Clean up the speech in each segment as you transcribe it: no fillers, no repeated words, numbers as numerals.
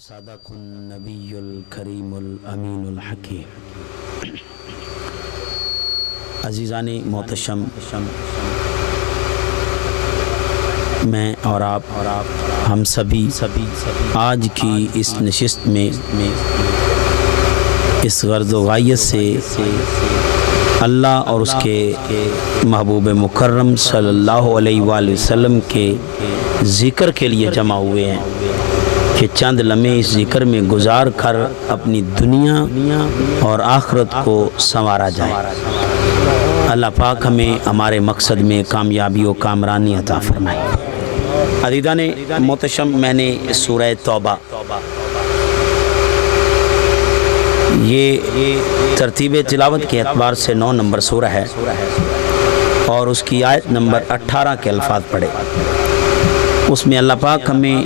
صدق النبی الکریم الامین الحکیم۔ عزیزان محتشم، میں اور آپ ہم سبھی آج کی اس نشست میں اس غرض و غایت سے اللہ اور اس کے محبوب مکرم صلی اللہ علیہ وآلہ وسلم کے ذکر کے لیے جمع ہوئے ہیں کہ چند لمحے اس ذکر میں گزار کر اپنی دنیا اور آخرت کو سنوارا جائے۔ اللہ پاک ہمیں ہمارے مقصد میں کامیابی و کامرانی عطا فرمائے۔ عزیزان محتشم، میں نے سورہ توبہ، یہ ترتیب تلاوت کے اعتبار سے 9 نمبر سورہ ہے اور اس کی آیت نمبر 18 کے الفاظ پڑھے۔ اس میں اللہ پاک ہمیں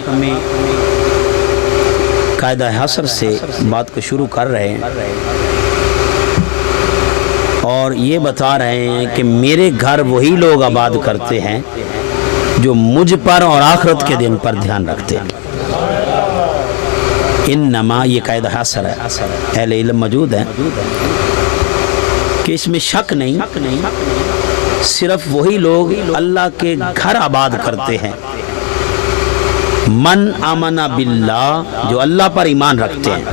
قاعدہ حصر سے بات کو شروع کر رہے ہیں اور یہ بتا رہے ہیں کہ میرے گھر وہی لوگ آباد کرتے ہیں جو مجھ پر اور آخرت کے دن پر دھیان رکھتے ہیں۔ انما، یہ قاعدہ حصر ہے، اہل علم موجود ہے کہ اس میں شک نہیں، صرف وہی لوگ اللہ کے گھر آباد کرتے ہیں۔ من آمن باللہ، جو اللہ پر ایمان رکھتے ہیں،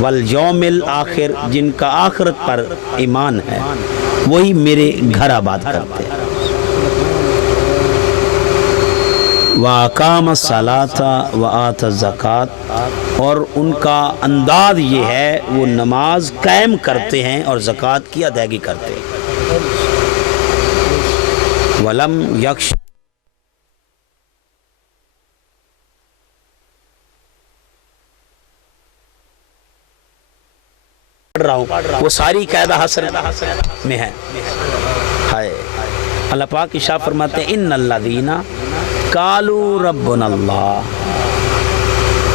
والیوم الآخر، جن کا آخرت پر ایمان ہے، وہی میرے گھر آباد کرتے ہیں۔ وَأَقَامَ الصَّلَاةَ وَآتَى الزَّكَاةَ، اور ان کا انداز یہ ہے وہ نماز قائم کرتے ہیں اور زکوٰۃ کی ادائیگی کرتے ہیں۔ وَلَمْ يَخْشَ، وہ ساری قاعدہ حصر میں ہے۔ اللہ پاک ارشاد فرماتے ہیں ان الذین قالوا ربنا اللہ،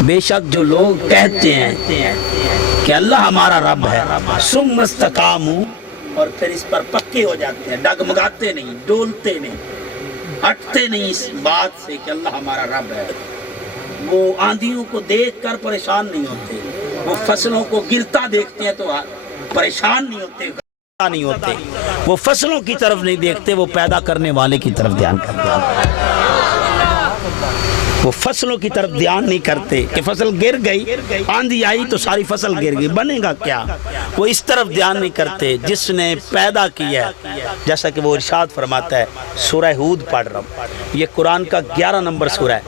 بے شک جو لوگ کہتے ہیں کہ اللہ ہمارا رب ہے، ثم استقاموا، اور پھر اس پر پکے ہو جاتے ہیں، ڈگمگاتے نہیں، ڈولتے نہیں، ہٹتے نہیں اس بات سے کہ اللہ ہمارا رب ہے۔ وہ آندھیوں کو دیکھ کر پریشان نہیں ہوتے، وہ فصلوں کو گرتا دیکھتے ہیں تو پریشان نہیں ہوتے، وہ فصلوں کی طرف نہیں دیکھتے، وہ پیدا کرنے والے کی طرف دھیان کرتے ہیں۔ وہ فصلوں کی طرف دھیان نہیں کرتے کہ فصل گر گئی، آندھی آئی تو ساری فصل گر گئی، بنے گا کیا؟ وہ اس طرف دھیان نہیں کرتے جس نے پیدا کیا ہے، جیسا کہ وہ ارشاد فرماتا ہے۔ سورہ ہود پڑھ رہا ہوں، یہ قرآن کا 11 نمبر سورہ ہے،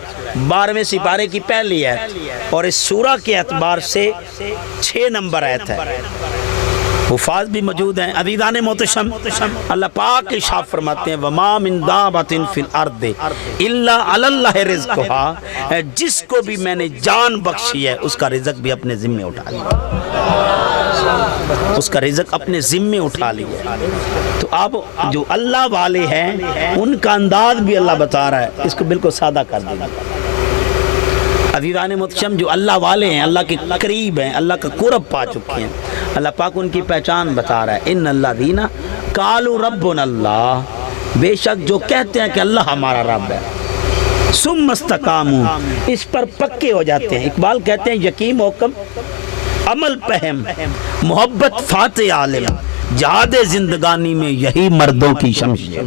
12ویں سپارے کی پہلی ہے اور اس سورہ کے اعتبار سے 6 نمبر آیت ہے۔ حفاظ بھی موجود ہیں۔ عزیزان محتشم، اللہ پاک ارشاد فرماتے ہیں وَمَا مِن دَابَّةٍ فِي الْأَرْضِ إِلَّا عَلَى اللَّهِ رِزْقُهَا، جس کو بھی میں نے جان بخشی ہے اس کا رزق بھی اپنے ذمے اٹھا لیا، اس کا رزق اپنے ذمے اٹھا لیا۔ تو اب جو اللہ والے ہیں ان کا انداز بھی اللہ بتا رہا ہے، اس کو بالکل سادہ کر دیا۔ عزیزان محتشم، جو اللہ والے ہیں، اللہ کے قریب ہیں، اللہ کا قرب پا چکے ہیں، اللہ پاک ان کی پہچان بتا رہا ہے۔ ان الذین قالوا ربنا اللہ، بے شک جو کہتے ہیں کہ اللہ ہمارا رب ہے، ثم استقاموا، اس پر پکے ہو جاتے ہیں۔ اقبال کہتے ہیں یقین حکم عمل پہم، محبت فاتح عالم، جہاد زندگانی میں یہی مردوں کی شمشیر۔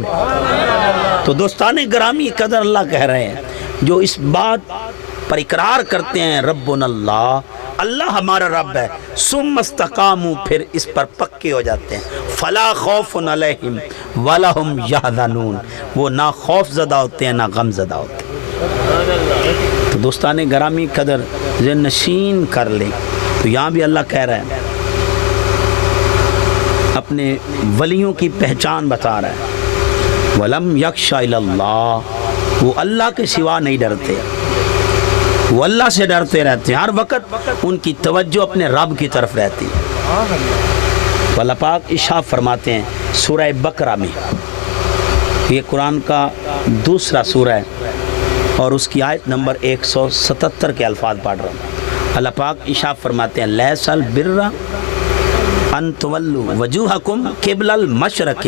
تو دوستان گرامی قدر، اللہ کہہ رہے ہیں جو اس بات پر اقرار کرتے ہیں ربنا اللہ، اللہ ہمارا رب ہے، ثم استقاموا، پھر اس پر پکے ہو جاتے ہیں، فلا خوف علیہم ولا هم یحزنون، وہ نہ خوف زدہ ہوتے ہیں نہ غم زدہ ہوتے ہیں۔ تو دوستان گرامی قدر ذہن نشین کر لیں، تو یہاں بھی اللہ کہہ رہا ہے، اپنے ولیوں کی پہچان بتا رہا ہے، ولم یخش الا اللہ، وہ اللہ کے سوا نہیں ڈرتے، وہ اللہ سے ڈرتے رہتے ہیں، ہر وقت ان کی توجہ اپنے رب کی طرف رہتی ہے۔ اللہ پاک ارشاد فرماتے ہیں سورہ بقرہ میں، یہ قرآن کا دوسرا سورہ ہے اور اس کی آیت نمبر 177 کے الفاظ پڑھ رہا ہوں۔ اللہ پاک ارشاد فرماتے ہیں لیس البر ان تولوا وجوہکم قبل المشرق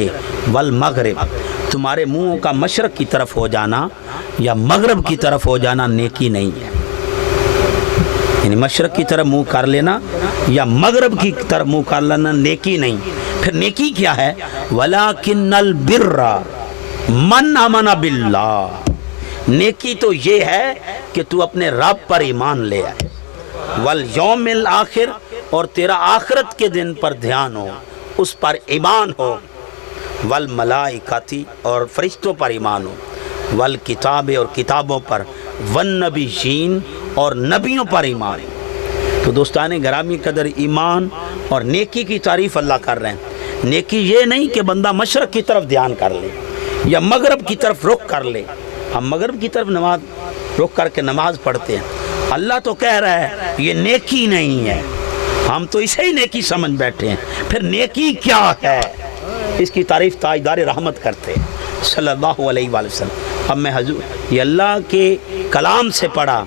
والمغرب، تمہارے منہوں کا مشرق کی طرف ہو جانا یا مغرب کی طرف ہو جانا نیکی نہیں ہے۔ یعنی مشرق کی طرف منہ کر لینا یا مغرب کی طرف منہ کر لینا نیکی نہیں. پھر نیکی کیا ہے؟ وَلَكِنَّ الْبِرَّ مَنْ آمَنَ بِاللَّهِ. نیکی تو یہ ہے کہ تو اپنے رب پر ایمان لے آئے. وَالْيَوْمِ الْآخِرِ اور تیرا آخرت کے دن پر دھیان ہو، اس پر ایمان ہو. وَالْمَلَائِكَةِ اور فرشتوں پر ایمان ہو. وَالْكِتَابِ اور کتابوں پر. وَالنَّبِيِّينَ اور نبیوں پر ایمان. تو دوستان گرامی قدر ایمان اور نیکی کی تعریف اللہ کر رہے ہیں. نیکی یہ نہیں کہ بندہ مشرق کی طرف دھیان کر لے یا مغرب کی طرف رخ کر لے. ہم مغرب کی طرف نماز رخ کر کے نماز پڑھتے ہیں. اللہ تو کہہ رہا ہے یہ نیکی نہیں ہے، ہم تو اسے ہی نیکی سمجھ بیٹھے ہیں. پھر نیکی کیا ہے؟ اس کی تعریف تاجدار رحمت کرتے ہیں صلی اللہ علیہ وآلہ وسلم. اب میں حضور یہ اللہ کے کلام سے پڑھا،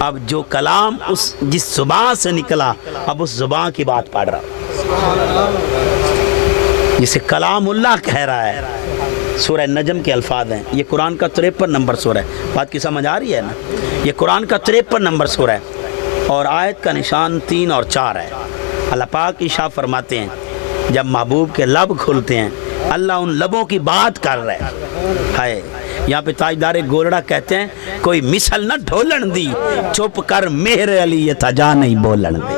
اب جو کلام جس زبان سے نکلا اب اس زبان کی بات پڑھ رہا، جسے کلام اللہ کہہ رہا ہے. سورہ نجم کے الفاظ ہیں. یہ قرآن کا 53 نمبر سورہ ہے. بات کی سمجھ آ رہی ہے نا؟ یہ قرآن کا 53 نمبر سورہ ہے اور آیت کا نشان 3 اور 4 ہے. اللہ پاک ارشاد فرماتے ہیں جب محبوب کے لب کھلتے ہیں اللہ ان لبوں کی بات کر رہے ہیں. یہاں پہ تاجدار گولڑا کہتے ہیں کوئی مثل نہ ڈھولن دی، چپ کر مہر علی یہ تھا نہیں بولن دی.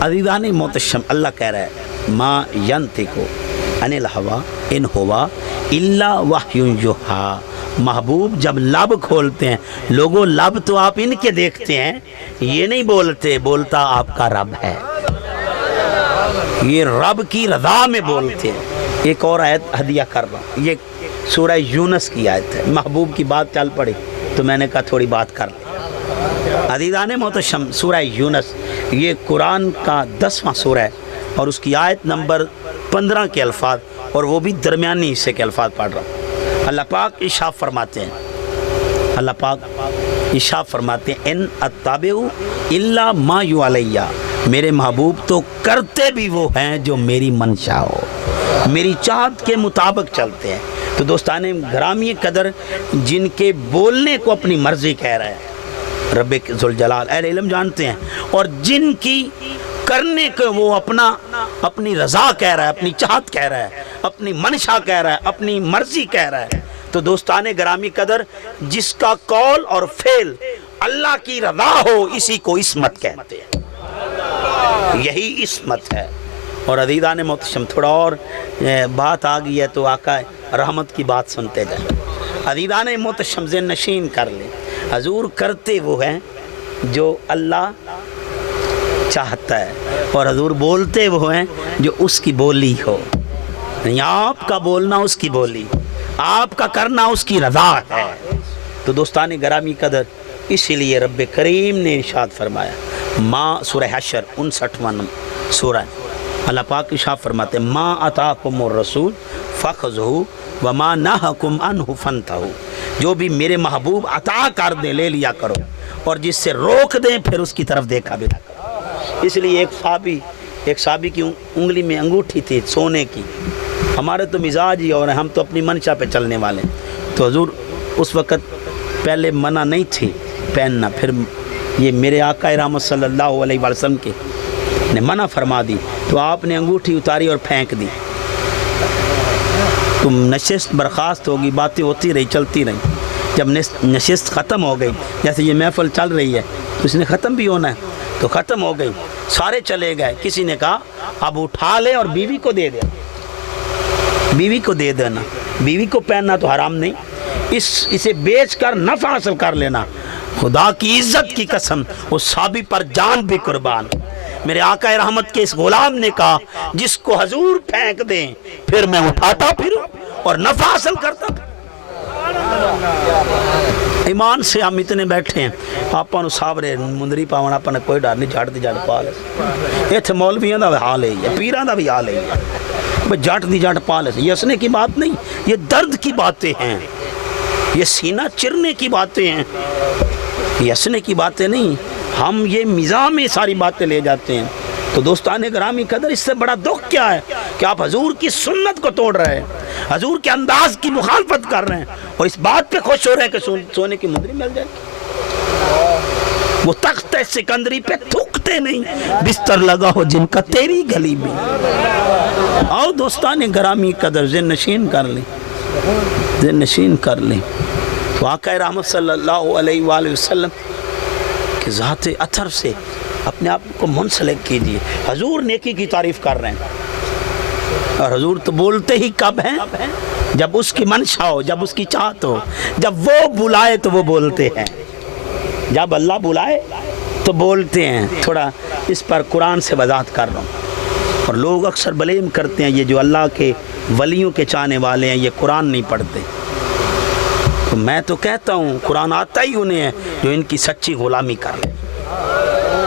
عزیزان محتشم اللہ کہہ رہا ہے ما ینطق عن الہوی ان ہوا الا وحی یوحی. محبوب جب لب کھولتے ہیں، لوگوں لب تو آپ ان کے دیکھتے ہیں، یہ نہیں بولتے، بولتا آپ کا رب ہے. یہ رب کی رضا میں بولتے ہیں. ایک اور آیت ہدیہ کر رہا ہوں، یہ سورہ یونس کی آیت ہے. محبوب کی بات چل پڑی تو میں نے کہا تھوڑی بات کر لیں. عزیزان محتشم سورہ یونس یہ قرآن کا 10واں سورہ ہے اور اس کی آیت نمبر 15 کے الفاظ اور وہ بھی درمیانی حصے کے الفاظ پڑھ رہا ہوں. اللہ پاک ارشاد فرماتے ہیں، اللہ پاک ارشاد فرماتے ہیں ان اتبع الا ما یعلی. میرے محبوب تو کرتے بھی وہ ہیں جو میری منشا ہو، میری چاہت کے مطابق چلتے ہیں. تو دوستان گرامی قدر جن کے بولنے کو اپنی مرضی کہہ رہے ہیں رب ذوالجلال اہل علم جانتے ہیں، اور جن کی کرنے کو وہ اپنی رضا کہہ رہا ہے، اپنی چاہت کہہ رہا ہے، اپنی منشا کہہ رہا ہے، اپنی مرضی کہہ رہا ہے. تو دوستان گرامی قدر جس کا قول اور فعل اللہ کی رضا ہو اسی کو عصمت کہتے ہیں. یہی عصمت ہے. اور عزیزان محتشم تھوڑا اور بات آ گئی ہے تو آقا رحمت کی بات سنتے جائیں. عزیزان محتشم ذہن نشین کر لیں، حضور کرتے وہ ہیں جو اللہ چاہتا ہے اور حضور بولتے وہ ہیں جو اس کی بولی ہو. یعنی آپ کا بولنا اس کی بولی، آپ کا کرنا اس کی رضا ہے. تو دوستان گرامی قدر اسی لیے رب کریم نے ارشاد فرمایا سورہ حشر 59واں سورہ اللہ پاک ارشاد فرماتے ما اتاکم الرسول فخذوہ وما نہاکم عنہ فانتہوا. جو بھی میرے محبوب عطا کر دے لے لیا کرو اور جس سے روک دیں پھر اس کی طرف دیکھا بھی نہ کرو. اس لیے ایک صحابی کی انگلی میں انگوٹھی تھی سونے کی. ہمارے تو مزاج ہی اور ہم تو اپنی منشا پہ چلنے والے. تو حضور اس وقت پہلے منع نہیں تھی پہننا، پھر یہ میرے آقا رحمت صلی اللہ علیہ وسلم کے نے منع فرما دی تو آپ نے انگوٹھی اتاری اور پھینک دی. تم نشست برخاست ہوگی، باتیں ہوتی رہی چلتی رہی. جب نشست ختم ہو گئی، جیسے یہ محفل چل رہی ہے تو اس نے ختم بھی ہونا ہے تو ختم ہو گئی، سارے چلے گئے. کسی نے کہا اب اٹھا لے اور بیوی کو دے دے، بیوی کو دے دینا. بیوی کو پہننا تو حرام نہیں، اسے بیچ کر نفع حاصل کر لینا. خدا کی عزت کی قسم اس صحابی پر جان بھی قربان. میرے آقا رحمت کے اس غلام نے کہا جس کو حضور پھینک دیں پھر میں اٹھاتا پھروں اور نفع حاصل کرتا. ایمان سے ہم اتنے بیٹھے ہیں آپا نو سابرے مندری پاونا اپا نے کوئی ڈر نہیں، جھٹ دی جھٹ پا لے. ایتھے مولویاں دا حال ہے، پیراں دا بھی حال ہے، جھٹ دی جھٹ پا لے. یہ ہنسنے کی بات نہیں، یہ درد کی باتیں ہیں، یہ سینہ چرنے کی باتیں ہیں، یہ ہنسنے کی باتیں نہیں. ہم یہ مزاح میں ساری باتیں لے جاتے ہیں. تو دوستان گرامی قدر اس سے بڑا دکھ کیا ہے کہ آپ حضور کی سنت کو توڑ رہے ہیں، حضور کے انداز کی مخالفت کر رہے ہیں، اور اس بات پہ خوش ہو رہے ہیں کہ سونے کی مندری مل جائے گی۔ وہ تخت سکندری پہ تھوکتے نہیں، بستر لگا ہو جن کا تیری گلی میں۔ آؤ دوستان گرامی قدر ذہن نشین کر لیں، ذہن نشین کر لیں۔ تو آقا رحمت صلی اللہ علیہ وآلہ وسلم کہ ذات اثر سے اپنے آپ کو منسلک کیجئے۔ حضور نیکی کی تعریف کر رہے ہیں، اور حضور تو بولتے ہی کب ہیں؟ جب اس کی منشا ہو، جب اس کی چاہت ہو، جب وہ بلائے تو وہ بولتے ہیں، جب اللہ بلائے تو بولتے ہیں۔ تھوڑا اس پر قرآن سے وضاحت کر رہا ہوں، اور لوگ اکثر بلیم کرتے ہیں یہ جو اللہ کے ولیوں کے چاہنے والے ہیں یہ قرآن نہیں پڑھتے۔ تو میں تو کہتا ہوں قرآن آتا ہی انہیں ہے جو ان کی سچی غلامی کر لیں،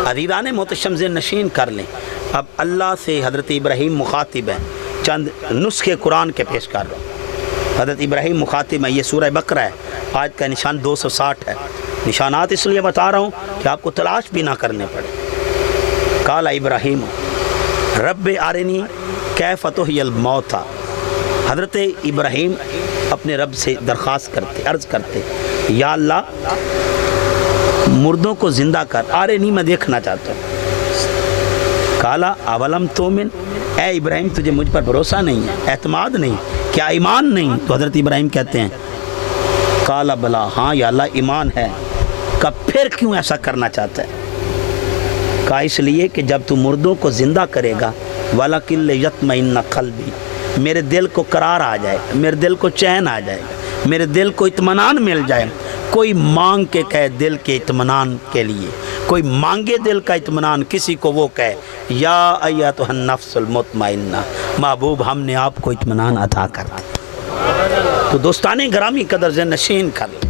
عزیزان محتشم ذہن نشین کر لیں۔ اب اللہ سے حضرت ابراہیم مخاطب ہیں، چند نسخے قرآن کے پیش کر رہا ہوں۔ حضرت ابراہیم مخاطب ہیں، یہ سورہ بقرہ ہے، آیت کا نشان 260 ہے۔ نشانات اس لیے بتا رہا ہوں کہ آپ کو تلاش بھی نہ کرنے پڑے۔ قال ابراہیم رب ارنی کیف تحیی الموتى، حضرت ابراہیم اپنے رب سے درخواست کرتے، عرض کرتے، یا اللہ مردوں کو زندہ کر، ارنی میں دیکھنا چاہتا ہوں۔ قال اولم تؤمن، اے ابراہیم تجھے مجھ پر بھروسہ نہیں ہے، اعتماد نہیں، کیا ایمان نہیں؟ تو حضرت ابراہیم کہتے ہیں قال بلا، ہاں یا اللہ ایمان ہے۔ کب پھر کیوں ایسا کرنا چاہتا ہے؟ کہا اس لیے کہ جب تو مردوں کو زندہ کرے گا وَلَكِنْ لِيَطْمَئِنَّ قَلْبِي، میرے دل کو قرار آ جائے، میرے دل کو چین آ جائے، میرے دل کو اطمینان مل جائے۔ کوئی مانگ کے کہے دل کے اطمینان کے لیے، کوئی مانگے دل کا اطمینان، کسی کو وہ کہے یا ایتھا النفس المطمئنہ، محبوب ہم نے آپ کو اطمینان عطا کر دیا۔ تو دوستان گرامی قدر ذہن نشین کر لیں۔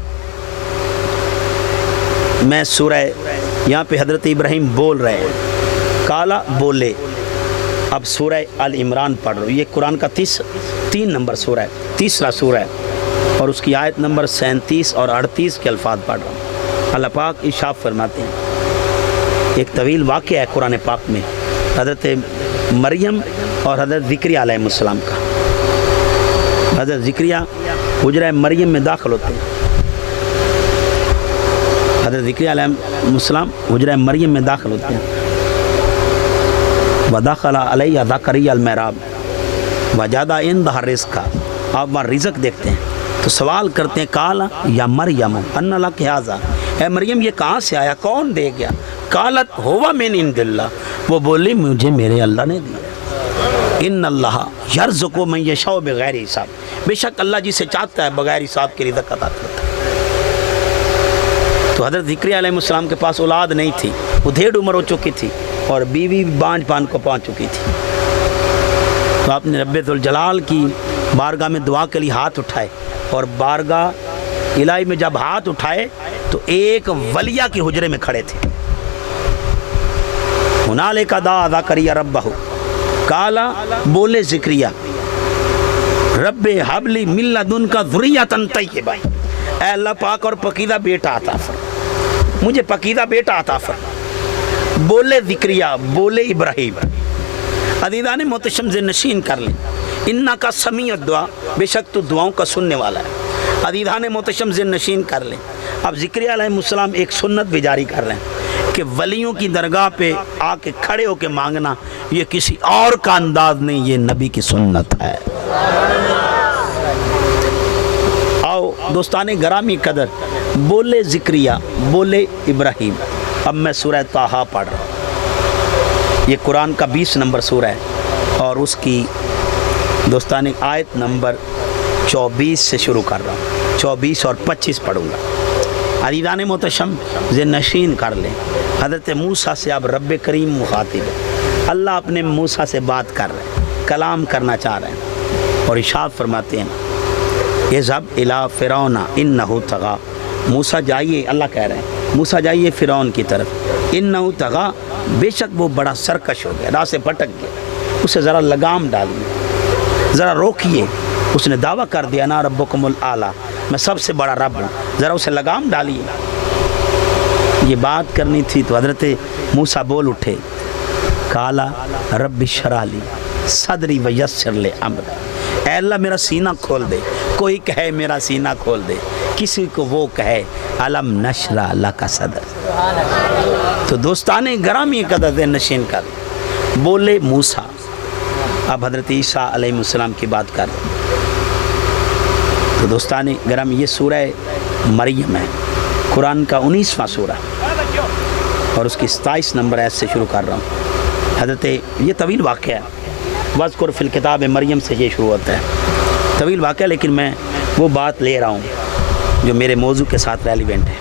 میں سورہ یہاں پہ حضرت ابراہیم بول رہے ہیں، کالا بولے۔ اب سورہ آل عمران پڑھ رہا ہوں، یہ قرآن کا 3 نمبر سورہ ہے، تیسرا سورہ ہے، اور اس کی آیت نمبر 37 اور 38 کے الفاظ پڑھ رہا ہوں۔ اللہ پاک ارشاد فرماتے ہیں، ایک طویل واقعہ ہے قرآن پاک میں حضرت مریم اور حضرت زکریا علیہ السلام کا۔ حضرت زکریا حجرہ مریم میں داخل ہوتے ہیں، حضرت زکریا علیہ السلام حجرہ مریم میں داخل ہوتے ہیں۔ وَدَخَلَ عَلَيْهَا زَكَرِيَّا الْمِحْرَابَ وَجَدَ عِندَهَا رِزْقًا، آپ وہاں رزق دیکھتے ہیں تو سوال کرتے ہیں، قَالَ یا مریم اَنَّ لَكِ هَٰذَا، اے مریم یہ کہاں سے آیا، کون دے گیا؟ قالت هُوَ مِنْ عِنْدِ اللَّهِ، وہ بولی مجھے میرے اللہ نے دیا۔ ان اللہ یرزق من یشاء بغیر حساب، بے شک اللہ جسے چاہتا ہے بغیر حساب کے رزق عطا کرتا ہے۔ تو حضرت زکریا علیہ السلام کے پاس اولاد نہیں تھی، وہ ڈھیڑ عمر ہو چکی تھی اور بیوی بانجھ پان کو پہنچ چکی تھی۔ تو آپ نے رب ذوالجلال کی بارگاہ میں دعا کے لیے ہاتھ اٹھائے، اور بارگاہ الہی میں جب ہاتھ اٹھائے تو ایک ولیہ کے حجرے میں کھڑے تھے۔ ہنالک دعا زکریا ربہ، کالا بولے زکریا رب ہب لی من لدنک ذریۃ طیبہ، اے اللہ پاک اور پاکیزہ بیٹا عطا فرما، مجھے پاکیزہ بیٹا عطا فرما۔ بولے زکریا، بولے ابراہیم۔ عزیزان محتشم ذہن نشین کر لیں، انکا سمیع الدعا، بے شک تو دعاؤں کا سننے والا ہے۔ عزیزان محتشم ذہن نشین کر لیں۔ اب زکریا علیہ السلام ایک سنت بھی جاری کر رہے ہیں کہ ولیوں کی درگاہ پہ آ کے کھڑے ہو کے مانگنا یہ کسی اور کا انداز نہیں، یہ نبی کی سنت ہے۔ آؤ دوستان گرامی قدر، بولے زکریا، بولے ابراہیم۔ اب میں سورہ طٰہٰ پڑھ رہا ہوں، یہ قرآن کا 20 نمبر سورہ ہے، اور اس کی دوستان آیت نمبر 24 سے شروع کر رہا ہوں، 24 اور 25 پڑھوں گا۔ عزیزان محتشم ذہن نشین کر لیں، حضرت موسیٰ سے اب رب کریم مخاطب ہے، اللہ اپنے موسیٰ سے بات کر رہے ہیں، کلام کرنا چاہ رہے ہیں، اور ارشاد فرماتے ہیں اذهب الى فرعون انه طغى، موسیٰ جائیے، اللہ کہہ رہے ہیں موسیٰ جائیے فرعون کی طرف، انه طغى، بے شک وہ بڑا سرکش ہو گیا، راہ سے بھٹک گیا، اسے ذرا لگام ڈالیے، ذرا روکیے، اس نے دعویٰ کر دیا انا ربکم الاعلیٰ، میں سب سے بڑا رب ہوں، ذرا اسے لگام ڈالیے۔ یہ بات کرنی تھی تو حضرت موسیٰ بول اٹھے، قال رب اشرح لی صدری ویسر لے امر، اے اللہ میرا سینہ کھول دے، کوئی کہے میرا سینہ کھول دے، کسی کو وہ کہے علم نشرح لک صدر۔ تو دوستان گرامی قدر نشین کر بولے موسیٰ، اب حضرت عیسیٰ علیہ السلام کی بات کر رہے ہیں۔ تو دوستان گرامی یہ سورہ مریم ہے، قرآن کا 19واں سورہ، اور اس کی 27 نمبر ایت سے شروع کر رہا ہوں۔ حضرت یہ طویل واقعہ ہے، وَاذْكُرْ فِي الْكِتَابِ مریم سے یہ شروع ہوتا ہے، طویل واقعہ، لیکن میں وہ بات لے رہا ہوں جو میرے موضوع کے ساتھ ریلیونٹ ہے۔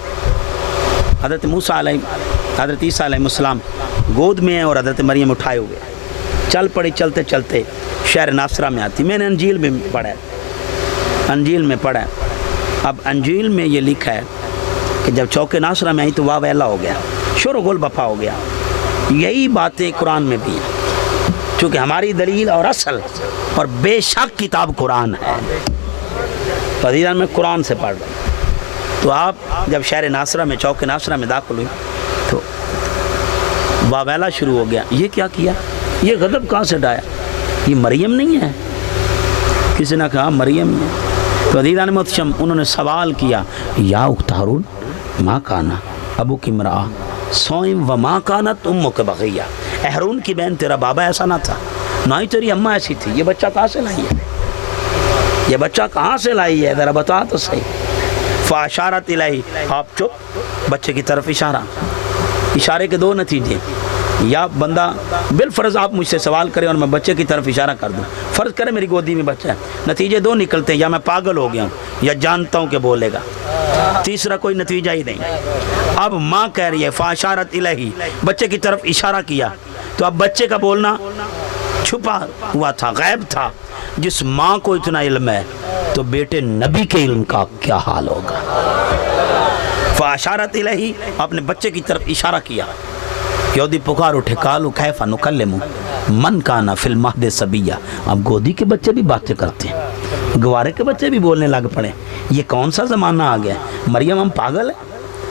حضرت عیسیٰ علیہ السلام گود میں ہیں اور حضرت مریم اٹھائے ہوئے، چل پڑی، چلتے چلتے شہر ناصرہ میں آتی۔ میں نے انجیل میں پڑھا ہے، اب انجیل میں یہ لکھا ہے کہ جب چوک ناصرہ میں آئی تو واہ ویلا ہو گیا، شور و گل بپا ہو گیا۔ یہی باتیں قرآن میں بھی ہیں، چونکہ ہماری دلیل اور اصل اور بے شک کتاب قرآن ہے، فضیلت میں قرآن سے پڑھ رہا ہوں۔ تو آپ جب شہر ناصرہ میں، چوک ناصرہ میں داخل ہوئی تو واہ ویلا شروع ہو گیا۔ یہ کیا کیا؟ یہ غضب کہاں سے ڈایا؟ یہ مریم نہیں ہے؟ کسی نے کہا مریم ہے۔ تو عزیزان محترم انہوں نے سوال کیا، یا اخت ہارون ما کانا ابو کی امرأ سوئم و ما کانت امک بغیہ، اے ہارون کی بہن تیرا بابا ایسا نہ تھا، نہ ہی تیری اماں ایسی تھی، یہ بچہ کہاں سے لائی ہے؟ یہ بچہ کہاں سے لائی ہے؟ ذرا بتا تو صحیح۔ فاشارت الیہ، آپ چپ، بچے کی طرف اشارہ۔ اشارے کے دو نتیجے، یا بندہ بالفرض آپ مجھ سے سوال کریں اور میں بچے کی طرف اشارہ کر دوں، فرض کریں میری گودی میں بچہ ہے، نتیجے دو نکلتے ہیں، یا میں پاگل ہو گیا ہوں یا جانتا ہوں کہ بولے گا، تیسرا کوئی نتیجہ ہی نہیں۔ اب ماں کہہ رہی ہے فاشارت الیہ، بچے کی طرف اشارہ کیا، تو اب بچے کا بولنا چھپا ہوا تھا، غیب تھا۔ جس ماں کو اتنا علم ہے تو بیٹے نبی کے علم کا کیا حال ہوگا؟ فاشارت الیہ، اپنے بچے کی طرف اشارہ کیا۔ یہودی پکار اٹھے، قالوا کیف نکلم من کان فی المہد صبیا، اب گودی کے بچے بھی باتیں کرتے ہیں، گوارے کے بچے بھی بولنے لگ پڑے، یہ کون سا زمانہ آ گیا؟ مریم ہم پاگل ہیں؟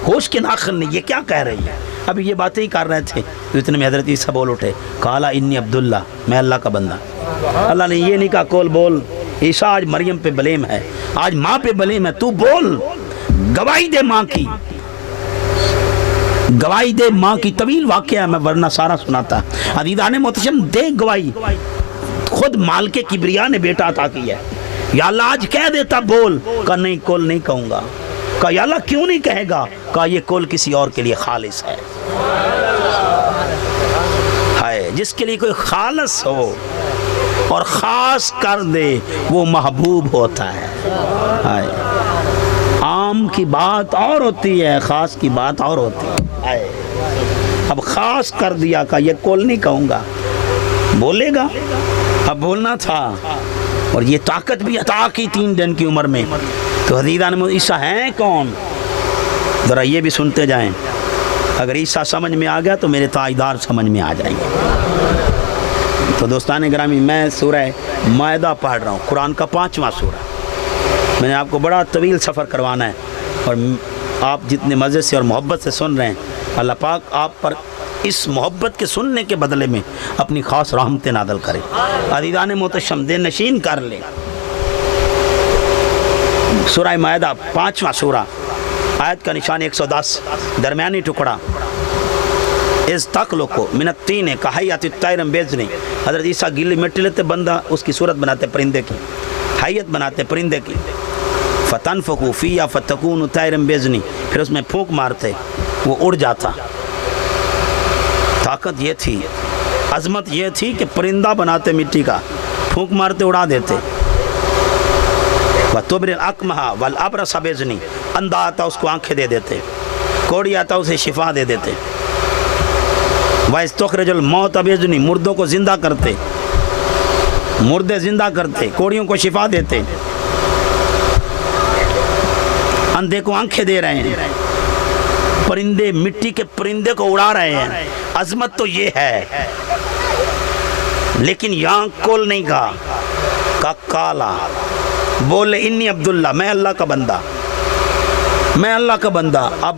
ہوش کے ناخن نہیں، یہ کیا کہہ رہی ہے؟ اب یہ باتیں ہی کر رہے تھے تو اتنے میں حضرت عیسیٰ بول اٹھے، قال انی عبداللہ، میں اللہ کا بندہ۔ اللہ نے یہ نہیں کہا کول بول، عیسیٰ آج مریم پہ بلیم ہے، آج ماں پہ بلیم ہے، تو بول، گواہی دے ماں کی، گواہی دے ماں کی۔ طویل واقعہ ہے، میں ورنہ سارا سناتا۔ عزیزان محترم دے گواہی، خود مالک کبریا نے بیٹا عطا کیا ہے، یا اللہ آج کہہ دیتا بول، کہا نہیں کول نہیں کہوں گا۔ کہا یا اللہ کیوں نہیں کہے گا؟ کہا یہ کول کسی اور کے لیے خالص ہے۔ ہائے، جس کے لیے کوئی خالص ہو اور خاص کر دے وہ محبوب ہوتا ہے۔ ہائے، عام کی بات اور ہوتی ہے، خاص کی بات اور ہوتی ہے۔ اب خاص کر دیا، کہ یہ کول نہیں کہوں گا، بولے گا، اب بولنا تھا، اور یہ طاقت بھی عطا کی 3 دن کی عمر میں۔ تو حضیران عیسیٰ ہیں کون؟ ذرا یہ بھی سنتے جائیں، اگر عیسیٰ سمجھ میں آ گیا تو میرے تاجدار سمجھ میں آ جائیں گے۔ تو دوستان گرامی، میں سورہ مائدہ پڑھ رہا ہوں، قرآن کا 5واں سورہ۔ میں نے آپ کو بڑا طویل سفر کروانا ہے، اور آپ جتنے مزے سے اور محبت سے سن رہے ہیں، اللہ پاک آپ پر اس محبت کے سننے کے بدلے میں اپنی خاص رحمتیں نازل کرے۔ عزیزان محترم دل نشین کر لیں، سورہ مائدہ 5واں سورہ، آیت کا نشان 110، درمیانی ٹکڑا۔ اِذْ تَخْلُقُ مِنَ الطِّينِ كَحَيَّةِ الطَّيْرِ بِإِذْنِهِ، حضرت عیسیٰ گلی مٹی لیتے، بندہ اس کی صورت بناتے پرندے کی، حیت بناتے پرندے کی، فَتَنْفُخُ فِيهَا فَتَكُونُ طَيْرًا بِإِذْنِهِ، پھر اس میں پھونک مارتے وہ اڑ جاتا۔ طاقت یہ تھی، عظمت یہ تھی کہ پرندہ بناتے مٹی کا، پھونک مارتے اڑا دیتے۔ وَتُبْرِئُ الْأَكْمَحَ وَالْأَبْرَصَ بِإِذْنِهِ، اندھا آتا اس کو آنکھیں دے دیتے، کوڑی آتا اسے شفا دے دیتے۔ وَإِسْتُخْرِجُ الْمَوْتَ بِإِذْنِهِ، مردوں کو زندہ کرتے، مردے زندہ کرتے، کوڑیوں کو شفا دیتے، اندھے کو آنکھیں دے رہے ہیں، پرندے مٹی کے پرندے کو اڑا رہے ہیں۔ عظمت تو یہ ہے، لیکن یہاں کول نہیں کہا، کالا بولے انی عبداللہ، میں اللہ کا بندہ، میں اللہ کا بندہ۔ اب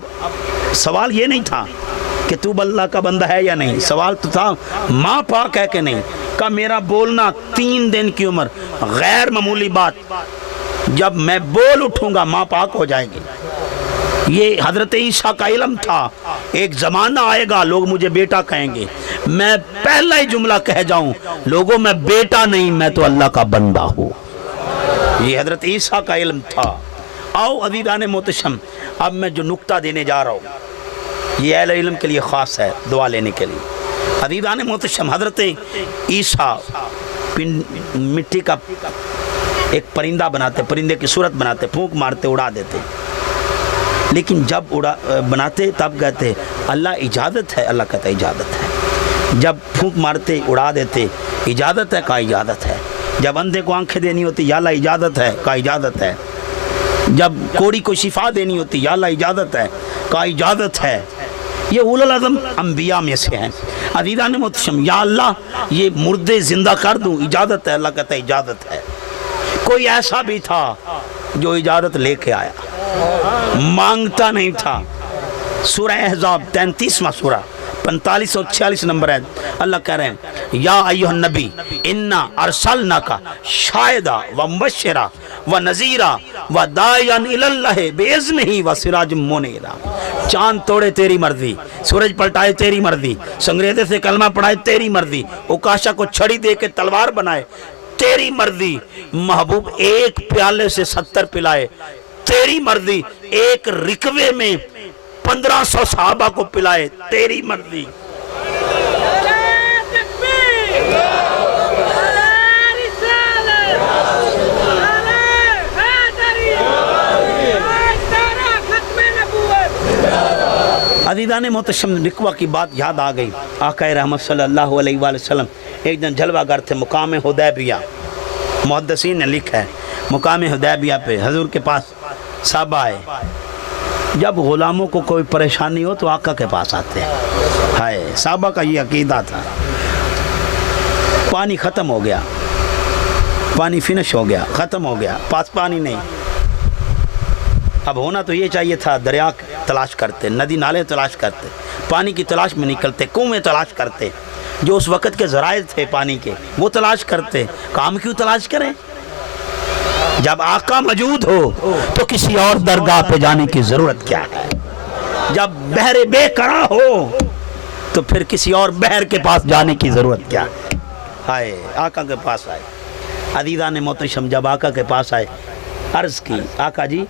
سوال یہ نہیں تھا کہ تو اللہ کا بندہ ہے یا نہیں، سوال تو تھا ماں پاک ہے کہ نہیں، کہ میرا بولنا 3 دن کی عمر، غیر معمولی بات، جب میں بول اٹھوں گا ماں پاک ہو جائے گی۔ یہ حضرت عیسیٰ کا علم تھا، ایک زمانہ آئے گا لوگ مجھے بیٹا کہیں گے، میں پہلا ہی جملہ کہہ جاؤں، لوگوں میں بیٹا نہیں، میں تو اللہ کا بندہ ہوں۔ یہ حضرت عیسیٰ کا علم تھا۔ آؤ عزیزان محتشم، اب میں جو نکتہ دینے جا رہا ہوں یہ اہل علم کے لیے خاص ہے، دعا لینے کے لیے۔ عزیزان محتشم، حضرت عیسیٰ مٹی کا ایک پرندہ بناتے، پرندے کی صورت بناتے، پھونک مارتے، اڑا دیتے، لیکن جب بناتے تب کہتے اللہ اجازت ہے، اللہ کہتا اجازت ہے۔ جب پھونک مارتے اڑا دیتے، اجازت ہے، کہا اجازت ہے۔ جب اندھے کو آنکھیں دینی ہوتی، یا اللہ اجازت ہے، کہا اجازت ہے۔ جب کوڑی کو شفا دینی ہوتی، یا اللہ اجازت ہے، کہا اجازت ہے۔ یہ اولو العزم انبیاء میں سے ہیں۔ عزیزان محتشم، یا اللہ یہ مردے زندہ کر دوں، اجازت ہے، اللہ کہتا ہے اجازت ہے۔ کوئی ایسا بھی تھا جو اجازت لے کے آیا، مانگتا نہیں تھا۔ سورہ احزاب 33واں سورہ 45 اور 46 نمبر ہے، اللہ کہہ رہے ہیں یا ایھا النبی انا ارسلناک شاہدا و مبشرا و نذیرا و داعیا الی اللہ باذنہ و سراجا منیرا۔ چاند توڑے تیری مرضی، سورج پلٹائے تیری مرضی، سنگریزے سے کلمہ پڑھائے تیری مرضی، اوکاشا کو چھڑی دے کے تلوار بنائے تیری مرضی، محبوب ایک پیالے سے 70 پلائے تیری مرضی، ایک رکوے میں 1500 صحابہ کو پلائے تیری مرضی۔ عزیزان محتشم، نکوہ کی بات یاد آ گئی۔ آقا رحمت صلی اللہ علیہ وآلہ وسلم ایک دن جلوہ گر تھے مقام حدیبیہ، محدثین نے لکھا ہے مقام حدیبیہ پہ حضور کے پاس صحابہ آئے۔ جب غلاموں کو کوئی پریشانی ہو تو آقا کے پاس آتے ہیں۔ ہائے، صحابہ کا یہ عقیدہ تھا۔ پانی ختم ہو گیا، پانی فنش ہو گیا، ختم ہو گیا، پاس پانی نہیں۔ اب ہونا تو یہ چاہیے تھا، دریا تلاش کرتے، ندی نالے تلاش کرتے، پانی کی تلاش میں نکلتے، کنویں تلاش کرتے، جو اس وقت کے ذرائع تھے پانی کے وہ تلاش کرتے۔ کام کیوں تلاش کریں؟ جب آقا موجود ہو تو کسی اور درگاہ پہ جانے کی ضرورت کیا ہے؟ جب بحر بے قرار ہو تو پھر کسی اور بحر کے پاس جانے کی ضرورت کیا ہے؟ ہائے، آقا کے پاس آئے۔ عزیزان محتشم، جب آقا کے پاس آئے عرض کی، آقا جی